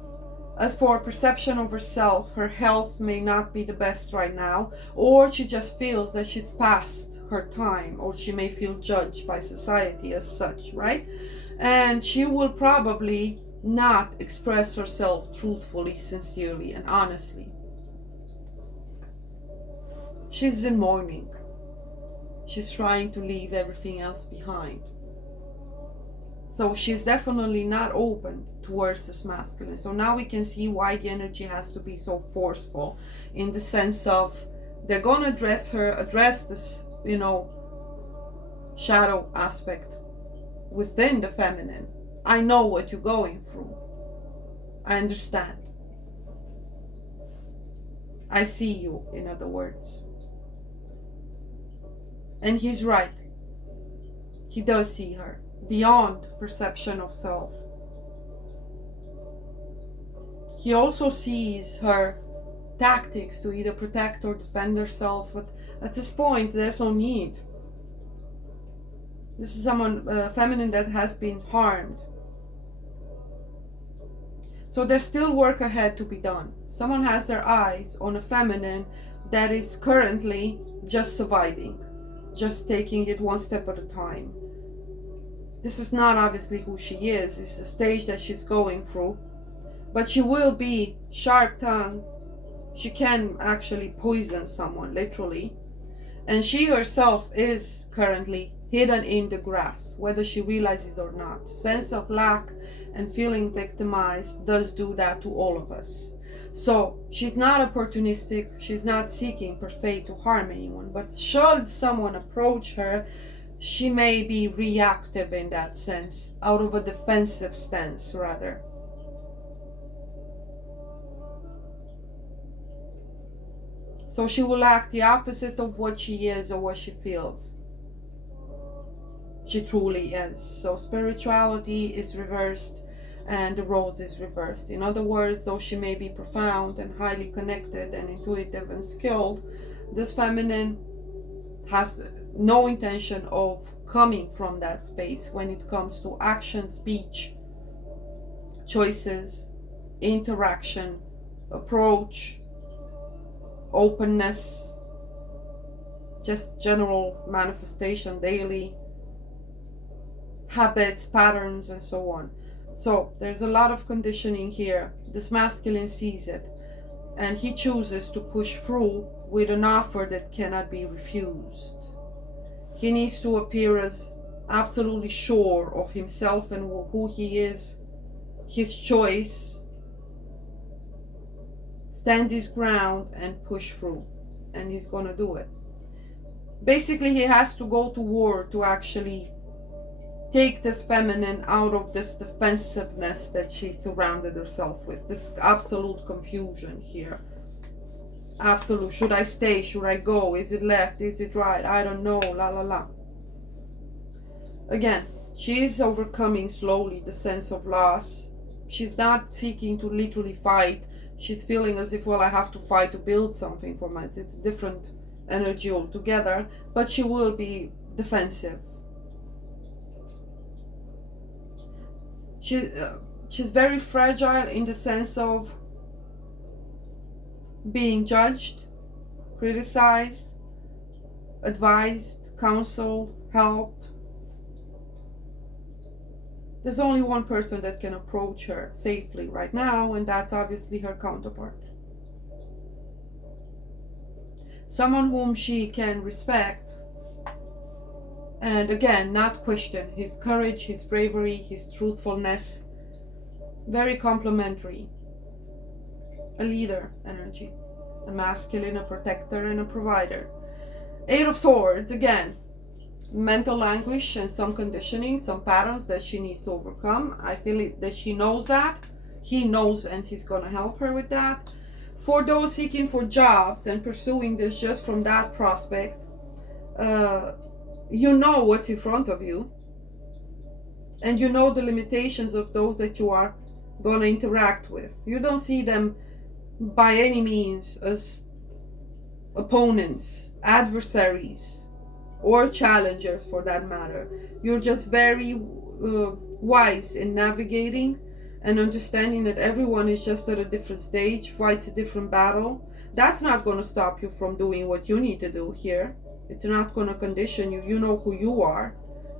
As for perception of herself, her health may not be the best right now, or she just feels that she's past her time, or she may feel judged by society as such, right? And she will probably not express herself truthfully, sincerely, and honestly. She's in mourning. She's trying to leave everything else behind. So she's definitely not open towards this masculine. So now we can see why the energy has to be so forceful, in the sense of they're going to address this, shadow aspect within the feminine. I know what you're going through. I understand. I see you, in other words. And he's right. He does see her beyond perception of self. He also sees her tactics to either protect or defend herself, but at this point there's no need. This is someone feminine that has been harmed. So there's still work ahead to be done. Someone has their eyes on a feminine that is currently just surviving, just taking it one step at a time. This is not obviously who she is. It's the stage that she's going through. But she will be sharp-tongued. She can actually poison someone, literally. And she herself is currently hidden in the grass, whether she realizes it or not. Sense of lack and feeling victimized does do that to all of us. So she's not opportunistic. She's not seeking per se to harm anyone. But should someone approach her, she may be reactive in that sense, out of a defensive stance rather. So she will act the opposite of what she is or what she feels. She truly is. So spirituality is reversed and the roles is reversed. In other words, though she may be profound and highly connected and intuitive and skilled, this feminine has no intention of coming from that space when it comes to action, speech, choices, interaction, approach, openness, just general manifestation daily, habits, patterns, and so on. So there's a lot of conditioning here. This masculine sees it and he chooses to push through with an offer that cannot be refused. He needs to appear as absolutely sure of himself and who he is, his choice, stand his ground and push through, and he's gonna do it. Basically, he has to go to war to actually take this feminine out of this defensiveness that she surrounded herself with, this absolute confusion here. Absolute, should I stay, should I go, is it left, is it right, I don't know, la la la. Again, she is overcoming slowly the sense of loss. She's not seeking to literally fight. She's feeling as if, well, I have to fight to build something for myself. It's different energy altogether, but she will be defensive. She's very fragile in the sense of being judged, criticized, advised, counseled, helped. There's only one person that can approach her safely right now, and that's obviously her counterpart. Someone whom she can respect and, again, not question his courage, his bravery, his truthfulness. Very complimentary. A leader energy, a masculine, a protector, and a provider. Eight of Swords, again, mental anguish and some conditioning, some patterns that she needs to overcome. I feel that she knows that. He knows, and he's going to help her with that. For those seeking for jobs and pursuing this just from that prospect, you know what's in front of you, and you know the limitations of those that you are going to interact with. You don't see them by any means as opponents, adversaries, or challengers for that matter. You're just very wise in navigating and understanding that everyone is just at a different stage, fights a different battle. That's not going to stop you from doing what you need to do here. It's not going to condition you. You know who you are,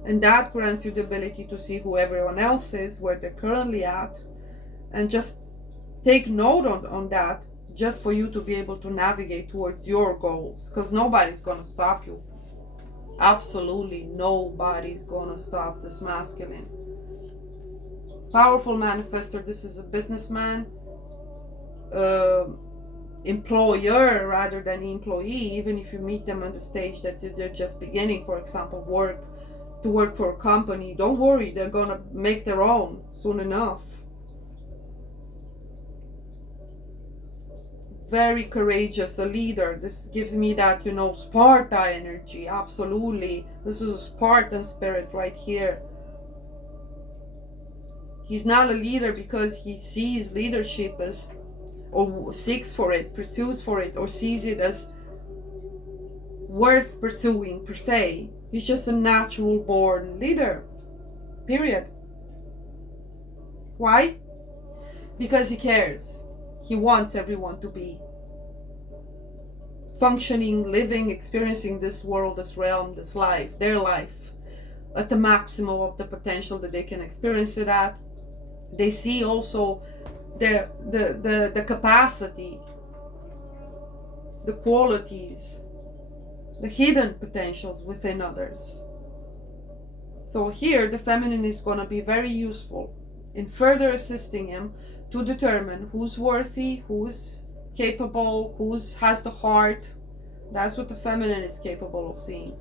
and that grants you the ability to see who everyone else is, where they're currently at, and just take note on that, just for you to be able to navigate towards your goals, because nobody's going to stop you. Absolutely nobody's going to stop this masculine. Powerful manifestor. This is a businessman, employer rather than employee. Even if you meet them on the stage that they're just beginning, for example, to work for a company, don't worry, they're going to make their own soon enough. Very courageous, a leader. This gives me that, Sparta energy. Absolutely. This is a Spartan spirit right here. He's not a leader because he sees leadership as, or seeks for it, pursues for it, or sees it as worth pursuing per se. He's just a natural born leader. Period. Why? Because he cares. He wants everyone to be functioning, living, experiencing this world, this realm, this life, their life, at the maximum of the potential that they can experience it at. They see also the capacity, the qualities, the hidden potentials within others. So here the feminine is going to be very useful in further assisting him to determine who's worthy, who's capable, who has the heart. That's what the feminine is capable of seeing.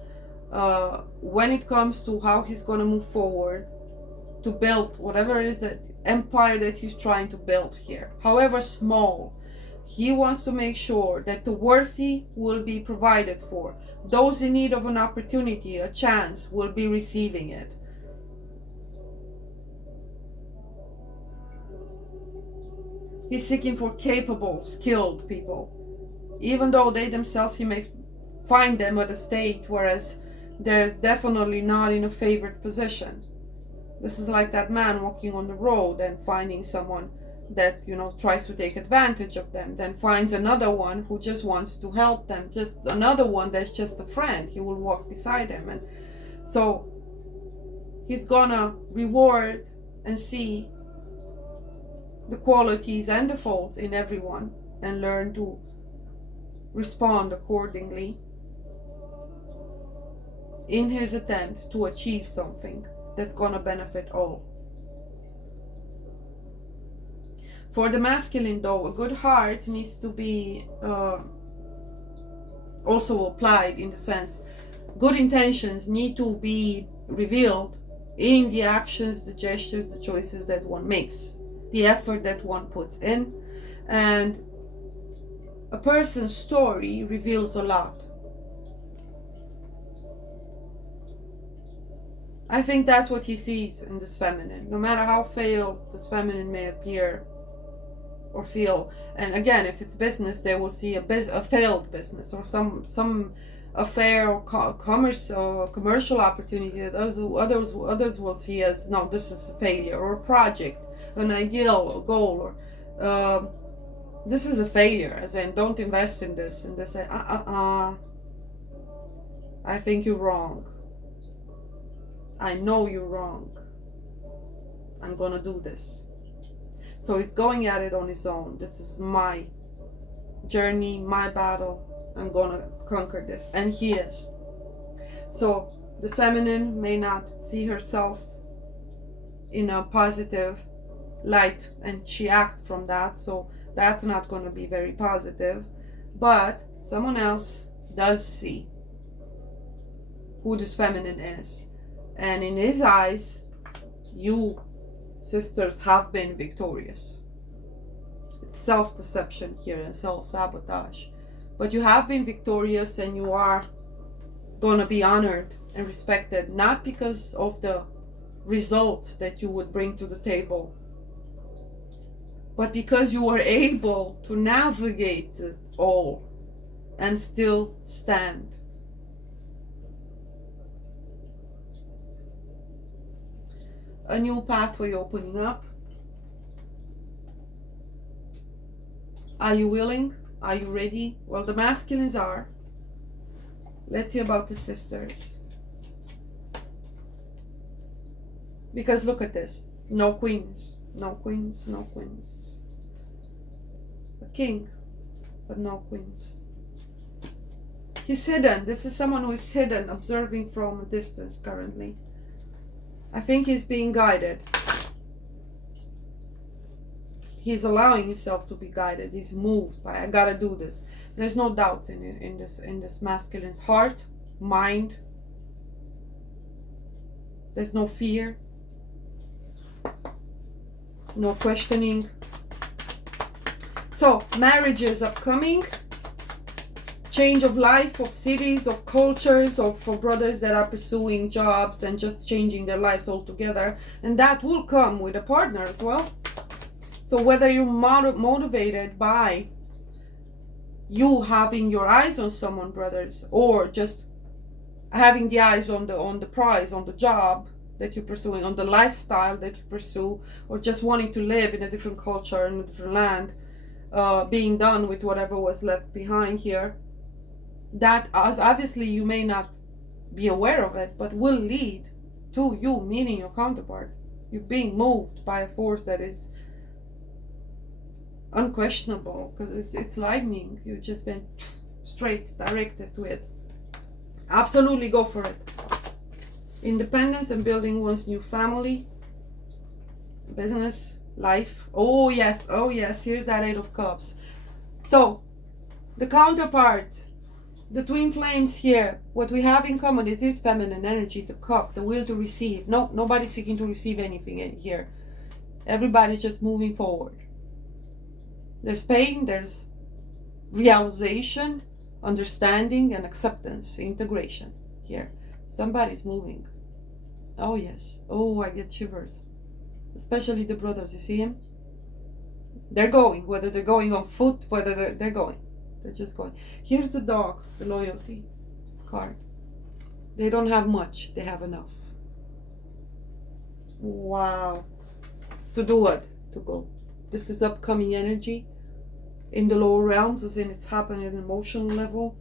When it comes to how he's going to move forward to build whatever it is, that empire that he's trying to build here, however small, he wants to make sure that the worthy will be provided for. Those in need of an opportunity, a chance, will be receiving it. He's seeking for capable, skilled people. Even though they themselves, he may find them at a state whereas they're definitely not in a favored position. This is like that man walking on the road and finding someone that, tries to take advantage of them, then finds another one who just wants to help them, just another one that's just a friend. He will walk beside him. And so he's gonna reward and see the qualities and the faults in everyone and learn to respond accordingly in his attempt to achieve something that's going to benefit all. For the masculine, though, a good heart needs to be also applied, in the sense, good intentions need to be revealed in the actions, the gestures, the choices that one makes, the effort that one puts in. And a person's story reveals a lot. I think that's what he sees in this feminine, no matter how failed this feminine may appear or feel. And again, if it's business, they will see a failed business or some affair or commerce or commercial opportunity that others will see as, no, this is a failure, or a project, an ideal or goal, or this is a failure, as in, don't invest in this, and they say, I think you're wrong. I know you're wrong. I'm gonna do this. So he's going at it on his own. This is my journey, my battle. I'm gonna conquer this. And he is. So this feminine may not see herself in a positive light, and she acts from that, so that's not going to be very positive. But someone else does see who this feminine is, and in his eyes, you sisters have been victorious. It's self-deception here and self-sabotage, but you have been victorious, and you are going to be honored and respected, not because of the results that you would bring to the table, but because you were able to navigate it all and still stand. A new pathway opening up. Are you willing? Are you ready? Well, the masculines are. Let's see about the sisters. Because look at this. No queens. No queens. No queens. A king. But no queens. He's hidden. This is someone who is hidden, observing from a distance currently. I think he's being guided. He's allowing himself to be guided. He's moved by, I gotta do this. There's no doubt in this masculine's heart, mind. There's no fear. No questioning. So, marriage is upcoming. Change of life, of cities, of cultures, for brothers that are pursuing jobs and just changing their lives altogether. And that will come with a partner as well. So whether you're motivated by you having your eyes on someone, brothers, or just having the eyes on the prize, on the job that you're pursuing, on the lifestyle that you pursue, or just wanting to live in a different culture, in a different land, being done with whatever was left behind here, that obviously you may not be aware of it, but will lead to you meeting your counterpart. You're being moved by a force that is unquestionable, because it's lightning. You've just been straight directed to it. Absolutely go for it. Independence and building one's new family, business, life. Oh yes, here's that 8 of Cups. So the counterpart, the twin flames here, what we have in common is this feminine energy, the cup, the will to receive. No, nobody's seeking to receive anything in here. Everybody's just moving forward. There's pain, there's realization, understanding, and acceptance, integration here. Somebody's moving. Oh yes. Oh, I get shivers. Especially the brothers, you see him? They're going, whether they're going on foot, whether they're going. They're just going. Here's the dog, the loyalty card. They don't have much, they have enough. Wow. To do what? To go. This is upcoming energy in the lower realms, as in it's happening at an emotional level,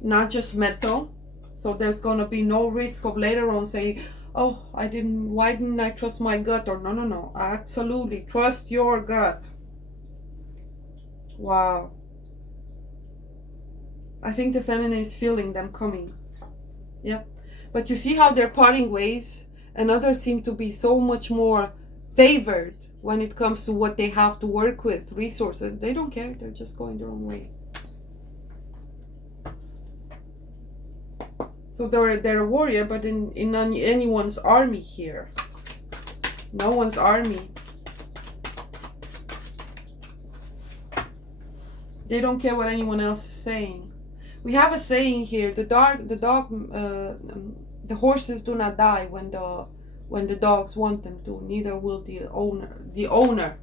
not just mental. So there's gonna be no risk of later on saying, oh, why didn't I trust my gut? Or no. Absolutely trust your gut. Wow. I think the feminine is feeling them coming. Yeah. But you see how they're parting ways, and others seem to be so much more favored when it comes to what they have to work with, resources. They don't care. They're just going their own way. So they're a warrior, but in anyone's army here. No one's army. They don't care what anyone else is saying. We have a saying here: the horses do not die when the dogs want them to. Neither will the owner.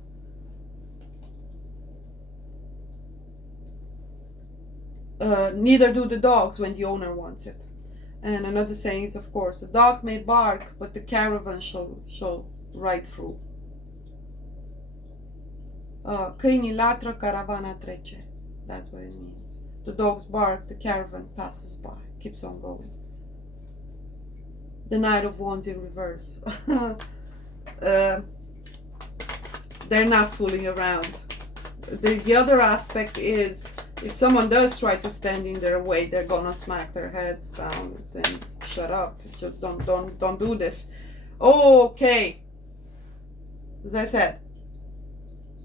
Neither do the dogs when the owner wants it. And another saying is, of course, the dogs may bark, but the caravan shall ride through. Câinii latră, caravana trece. That's what it means. The dogs bark, the caravan passes by, keeps on going. The Knight of Wands in reverse. They're not fooling around. The other aspect is, if someone does try to stand in their way, they're gonna smack their heads down and say, shut up, just don't do this. Okay. As I said,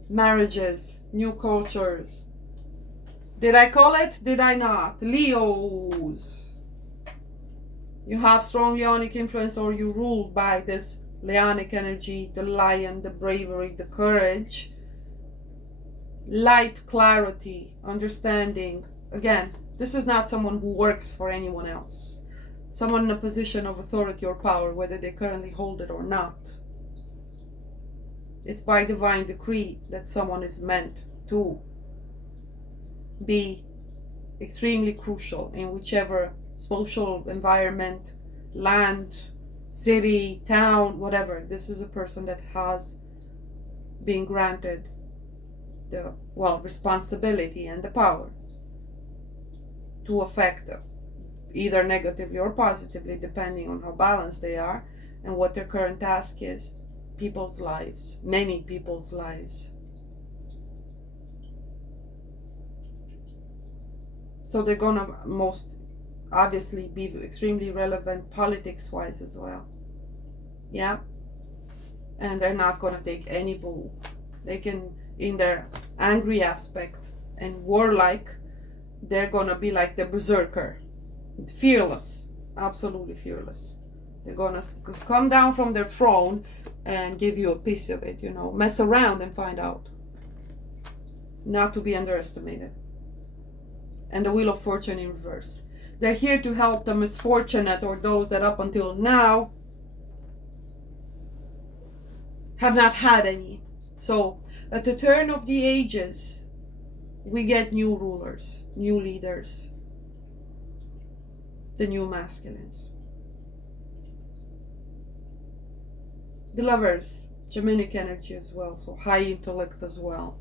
marriages, new cultures. Did I call it? Did I not? Leos. You have strong Leonic influence, or you ruled by this Leonic energy, the lion, the bravery, the courage. Light, clarity, understanding. Again, this is not someone who works for anyone else. Someone in a position of authority or power, whether they currently hold it or not. It's by divine decree that someone is meant to be extremely crucial in whichever social environment, land, city, town, whatever. This is a person that has been granted the responsibility and the power to affect them, either negatively or positively, depending on how balanced they are and what their current task is. People's lives, many people's lives. So they're gonna most obviously be extremely relevant politics-wise as well. Yeah. And they're not gonna take any bull. They can, in their angry aspect and warlike, they're gonna be like the berserker. Fearless. Absolutely fearless. They're gonna come down from their throne and give you a piece of it, mess around and find out. Not to be underestimated. And the Wheel of Fortune in reverse. They're here to help the misfortunate, or those that up until now have not had any. So at the turn of the ages, we get new rulers, new leaders, the new masculines. The Lovers, Geminic energy as well, so high intellect as well.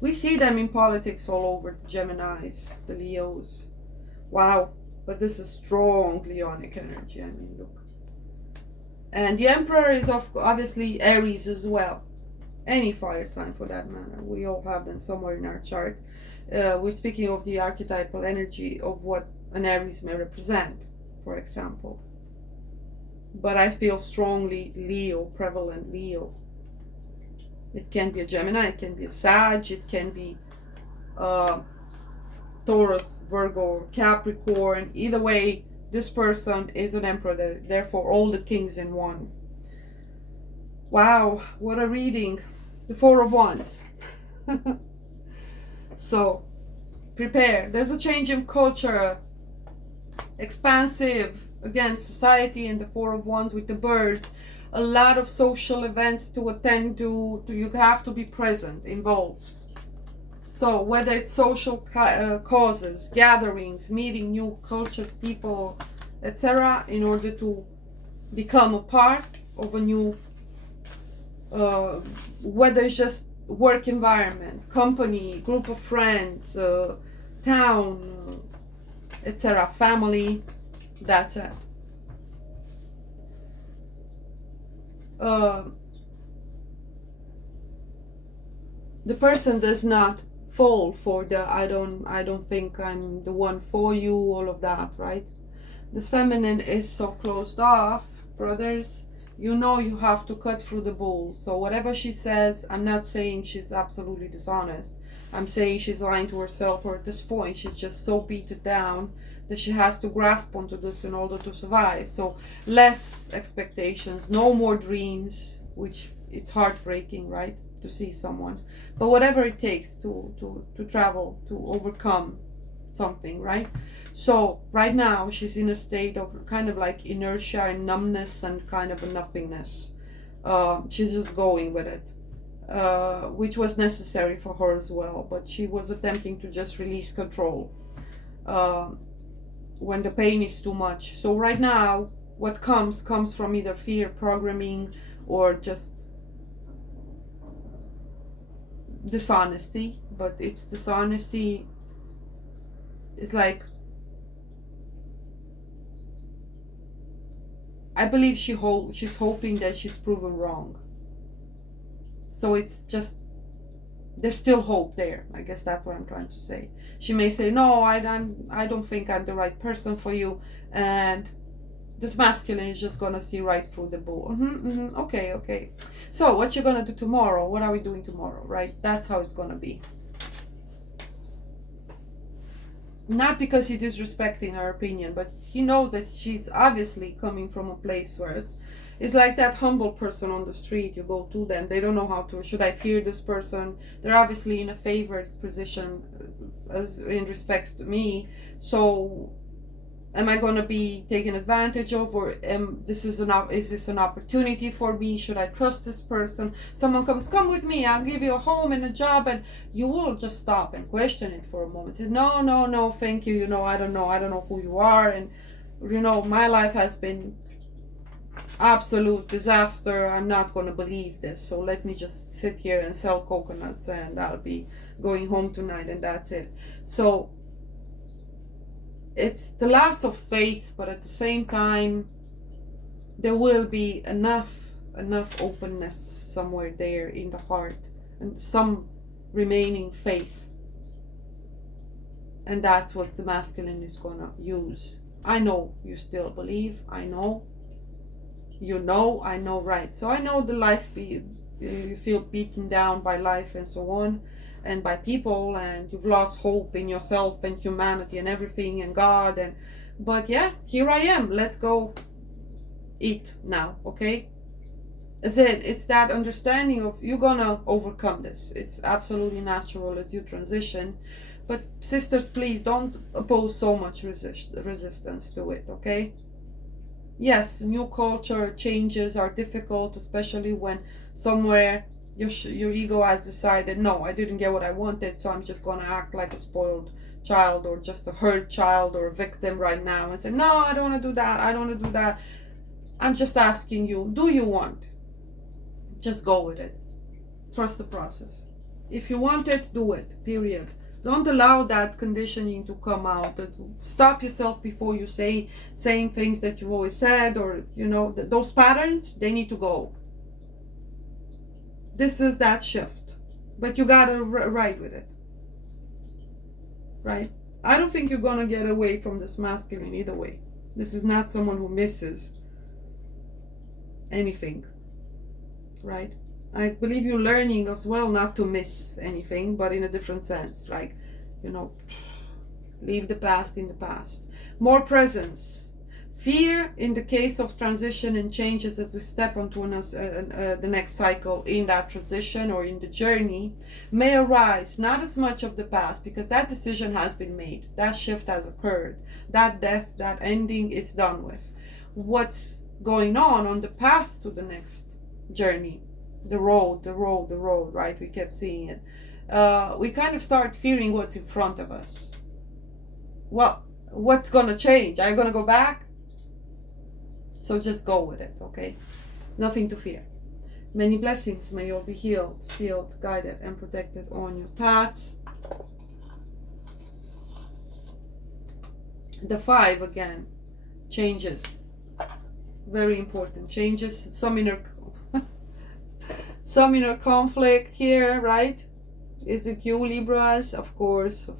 We see them in politics all over, the Geminis, the Leos. Wow, but this is strong Leonic energy, I mean, look. And the Emperor is obviously Aries as well. Any fire sign for that matter. We all have them somewhere in our chart. We're speaking of the archetypal energy of what an Aries may represent, for example. But I feel strongly Leo, prevalent Leo. It can be a Gemini, it can be a Sag, it can be Taurus, Virgo, Capricorn. Either way, this person is an emperor, therefore all the kings in one. Wow, what a reading. The Four of Wands. So, prepare. There's a change in culture. Expansive. Again, society and the Four of Wands with the birds. A lot of social events to attend to. You have to be present, involved. So whether it's social causes, gatherings, meeting new cultures, people, etc., in order to become a part of a new, whether it's just work environment, company, group of friends, town, etc., family, that's it. The person does not fall for the I don't think I'm the one for you, all of that, right? This feminine is so closed off, brothers. You have to cut through the bull. So whatever she says, I'm not saying she's absolutely dishonest. I'm saying she's lying to herself, or at this point she's just so beaten down that she has to grasp onto this in order to survive. So less expectations, no more dreams, which it's heartbreaking, right, to see someone. But whatever it takes to travel, to overcome something, right? So right now she's in a state of kind of like inertia and numbness and kind of a nothingness. She's just going with it, which was necessary for her as well. But she was attempting to just release control when the pain is too much. So right now, what comes from either fear, programming, or just dishonesty. But it's dishonesty. It's like I believe she's hoping that she's proven wrong. So it's just, there's still hope there. I guess that's what I'm trying to say. She may say, no, I don't think I'm the right person for you, and this masculine is just gonna see right through the bull. Okay. So what you gonna do tomorrow? What are we doing tomorrow, right? That's how it's gonna be. Not because he's disrespecting her opinion, but he knows that she's obviously coming from a place where it's like that humble person on the street. You go to them, they don't know how to, should I fear this person? They're obviously in a favored position as in respects to me. So am I going to be taken advantage of, or is this an opportunity for me? Should I trust this person? Someone comes, come with me, I'll give you a home and a job, and you will just stop and question it for a moment. Say, no, thank you. I don't know who you are, and my life has been absolute disaster. I'm not going to believe this, so let me just sit here and sell coconuts, and I'll be going home tonight, and that's it. So it's the loss of faith, but at the same time there will be enough openness somewhere there in the heart, and some remaining faith, and that's what the masculine is gonna use. I know you still believe, I know, I know, right? So I know the life, you feel beaten down by life and so on, and by people, and you've lost hope in yourself and humanity and everything and God, but yeah, here I am, let's go eat now, okay? It's that understanding of you're gonna overcome this. It's absolutely natural as you transition, but sisters, please don't oppose so much resistance to it, okay? Yes, new culture changes are difficult, especially when somewhere your ego has decided, no, I didn't get what I wanted, so I'm just going to act like a spoiled child, or just a hurt child, or a victim right now, and say, no, I don't want to do that. I'm just asking you, do you want? Just go with it. Trust the process. If you want it, do it, period. Don't allow that conditioning to come out. Stop yourself before you saying things that you've always said, or those patterns, they need to go. This is that shift, but you gotta ride with it, right? I don't think you're gonna get away from this masculine either way. This is not someone who misses anything, right? I believe you're learning as well not to miss anything, but in a different sense, like, leave the past in the past. More presence. Fear in the case of transition and changes as we step onto the next cycle in that transition or in the journey may arise, not as much of the past, because that decision has been made, that shift has occurred, that death, that ending is done with. What's going on the path to the next journey, the road, right? We kept seeing it. We kind of start fearing what's in front of us. Well, what's gonna change? Are you gonna go back? So just go with it, okay? Nothing to fear. Many blessings. May you all be healed, sealed, guided, and protected on your paths. The 5 again, changes. Very important. Changes. Some inner conflict here, right? Is it you, Libras? Of course,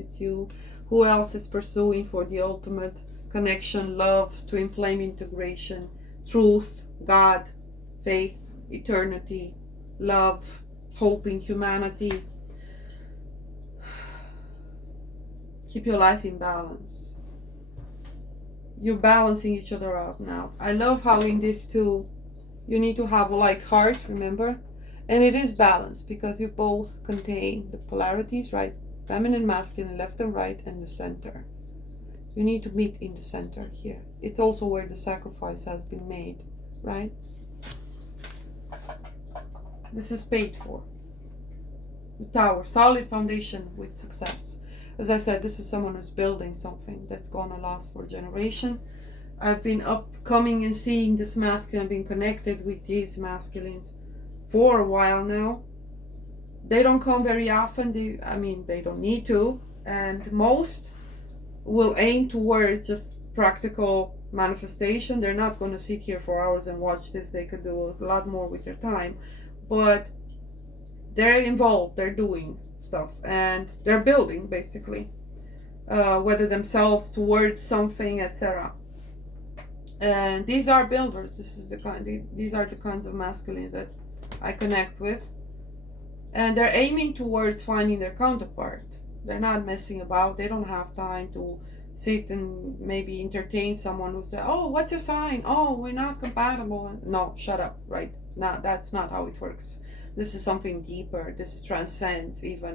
it's you. Who else is pursuing for the ultimate connection, love, to inflame integration, truth, God, faith, eternity, love, hope in humanity? Keep your life in balance. You're balancing each other out now. I love how in this too, you need to have a light heart, remember? And it is balanced because you both contain the polarities, right? Feminine, masculine, left and right, and the center. You need to meet in the center here. It's also where the sacrifice has been made, right? This is paid for. The Tower, solid foundation with success. As I said, this is someone who's building something that's gonna last for a generation. I've been upcoming and seeing this masculine, being connected with these masculines for a while now. They don't come very often. They don't need to, and most will aim towards just practical manifestation. They're not going to sit here for hours and watch this. They could do a lot more with their time, but they're involved, they're doing stuff, and they're building, basically, whether themselves towards something, etc. And these are builders. These are the kinds of masculines that I connect with, and they're aiming towards finding their counterpart. They're not messing about. They don't have time to sit and maybe entertain someone who says, "Oh, what's your sign? Oh, we're not compatible." No, shut up, right? No, that's not how it works. This is something deeper. This transcends even,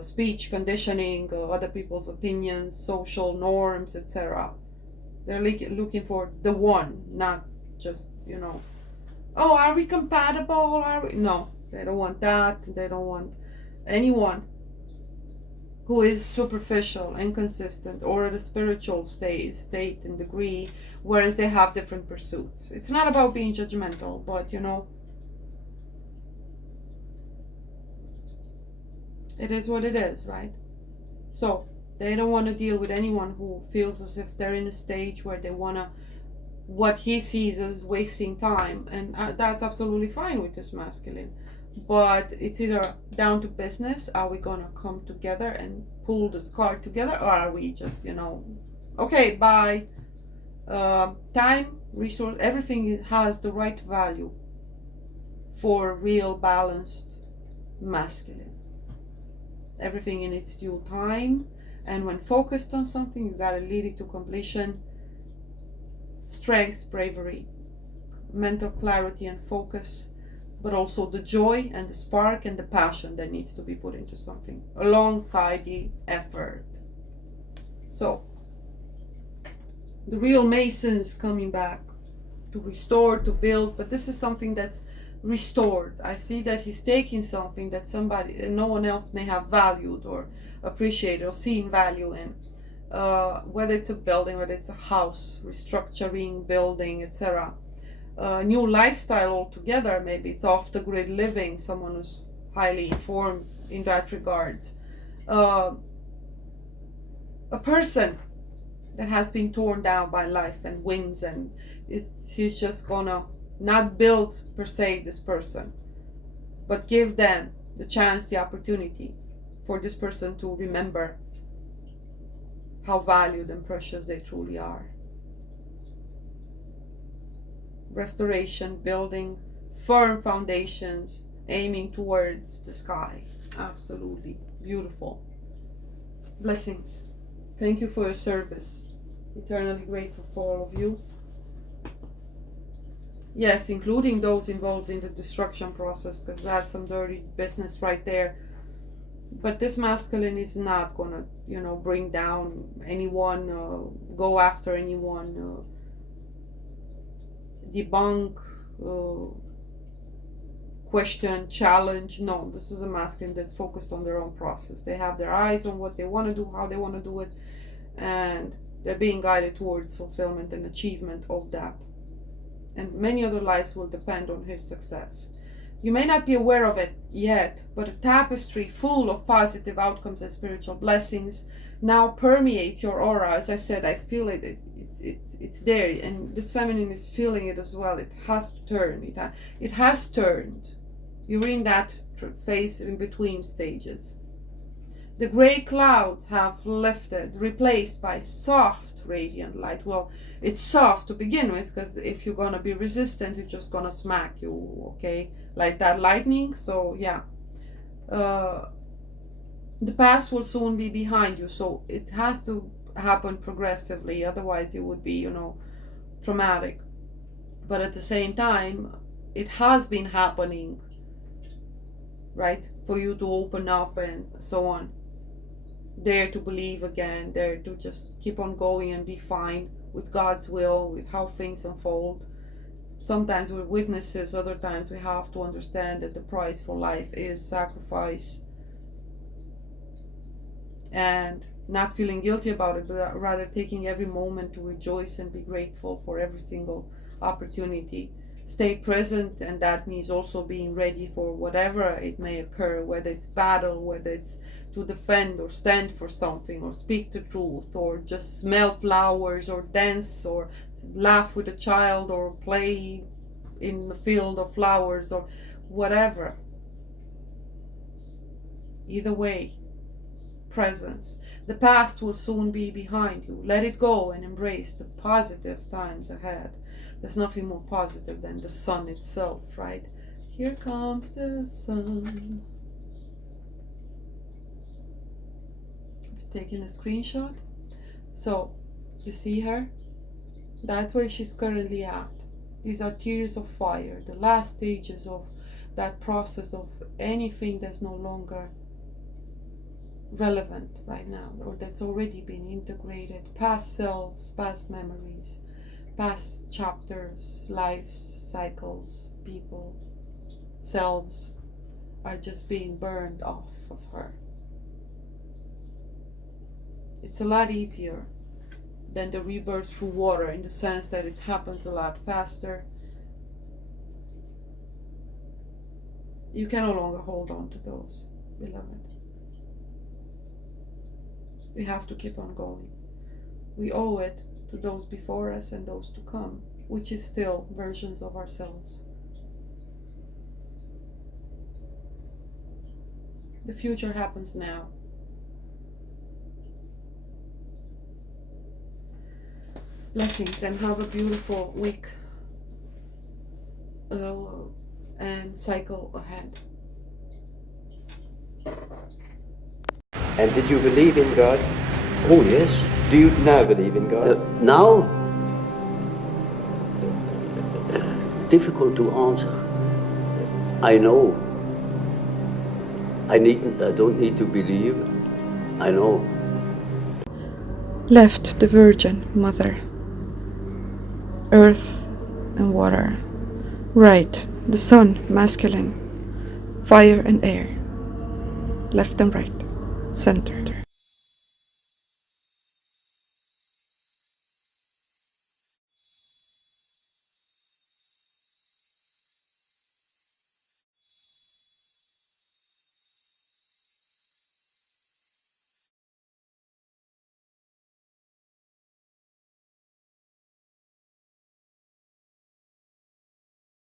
speech conditioning, other people's opinions, social norms, etc. They're looking for the one, not just, oh, are we compatible? No, they don't want that. They don't want anyone who is superficial, inconsistent, or at a spiritual state and degree, whereas they have different pursuits. It's not about being judgmental, but it is what it is, right? So they don't want to deal with anyone who feels as if they're in a stage where they want to, what he sees as wasting time, and that's absolutely fine with this masculine. But it's either down to business. Are we gonna come together and pull this card together, or are we just, okay, bye. Time, resource, everything has the right value for real balanced masculine. Everything in its due time, and when focused on something, you gotta lead it to completion. Strength, bravery, mental clarity and focus, but also the joy and the spark and the passion that needs to be put into something alongside the effort. So the real masons coming back to restore, to build, but this is something that's restored. I see that he's taking something that no one else may have valued or appreciated or seen value in, whether it's a building, whether it's a house, restructuring, building, etc. New lifestyle altogether. Maybe it's off the grid living, someone who's highly informed in that regards. A person that has been torn down by life and winds, and he's just gonna not build per se this person, but give them the chance, the opportunity for this person to remember how valued and precious they truly are. Restoration, building firm foundations, aiming towards the sky. Absolutely beautiful. Blessings. Thank you for your service. Eternally grateful for all of you. Yes, including those involved in the destruction process, because that's some dirty business right there. But this masculine is not gonna, bring down anyone, go after anyone, debunk, question, challenge. No, this is a masculine that's focused on their own process. They have their eyes on what they want to do, how they want to do it, and they're being guided towards fulfillment and achievement of that. And many other lives will depend on his success. You may not be aware of it yet, but a tapestry full of positive outcomes and spiritual blessings now permeate your aura. As I said, I feel it. It's there, and this feminine is feeling it as well. It has to turn. It has turned. You're in that phase in between stages. The gray clouds have lifted, replaced by soft, radiant light. Well, it's soft to begin with, because if you're gonna be resistant, it's just gonna smack you, okay? Like that lightning. So yeah, the past will soon be behind you. So it has to happen progressively, otherwise it would be, traumatic. But at the same time, it has been happening, right? For you to open up and so on. Dare to believe again, dare to just keep on going and be fine with God's will, with how things unfold. Sometimes we're witnesses, other times we have to understand that the price for life is sacrifice, and not feeling guilty about it, but rather taking every moment to rejoice and be grateful for every single opportunity. Stay present, and that means also being ready for whatever it may occur, whether it's battle, whether it's to defend or stand for something or speak the truth or just smell flowers or dance or laugh with a child or play in the field of flowers or whatever. Either way, presence. The past will soon be behind you. Let it go and embrace the positive times ahead. There's nothing more positive than the sun itself, right? Here comes the sun. I've taken a screenshot. So, you see her? That's where she's currently at. These are tears of fire, the last stages of that process of anything that's no longer relevant right now, or that's already been integrated. Past selves, past memories, past chapters, lives, cycles, people, selves are just being burned off of her. It's a lot easier than the rebirth through water, in the sense that it happens a lot faster. You can no longer hold on to those, beloved. We have to keep on going. We owe it to those before us and those to come, which is still versions of ourselves. The future happens now. Blessings, and have a beautiful week and cycle ahead. And did you believe in God? Oh, yes. Do you now believe in God? Now, difficult to answer. I know. I don't need to believe. I know. Left the Virgin Mother, earth and water. Right, the sun, masculine, fire and air. Left and right, center.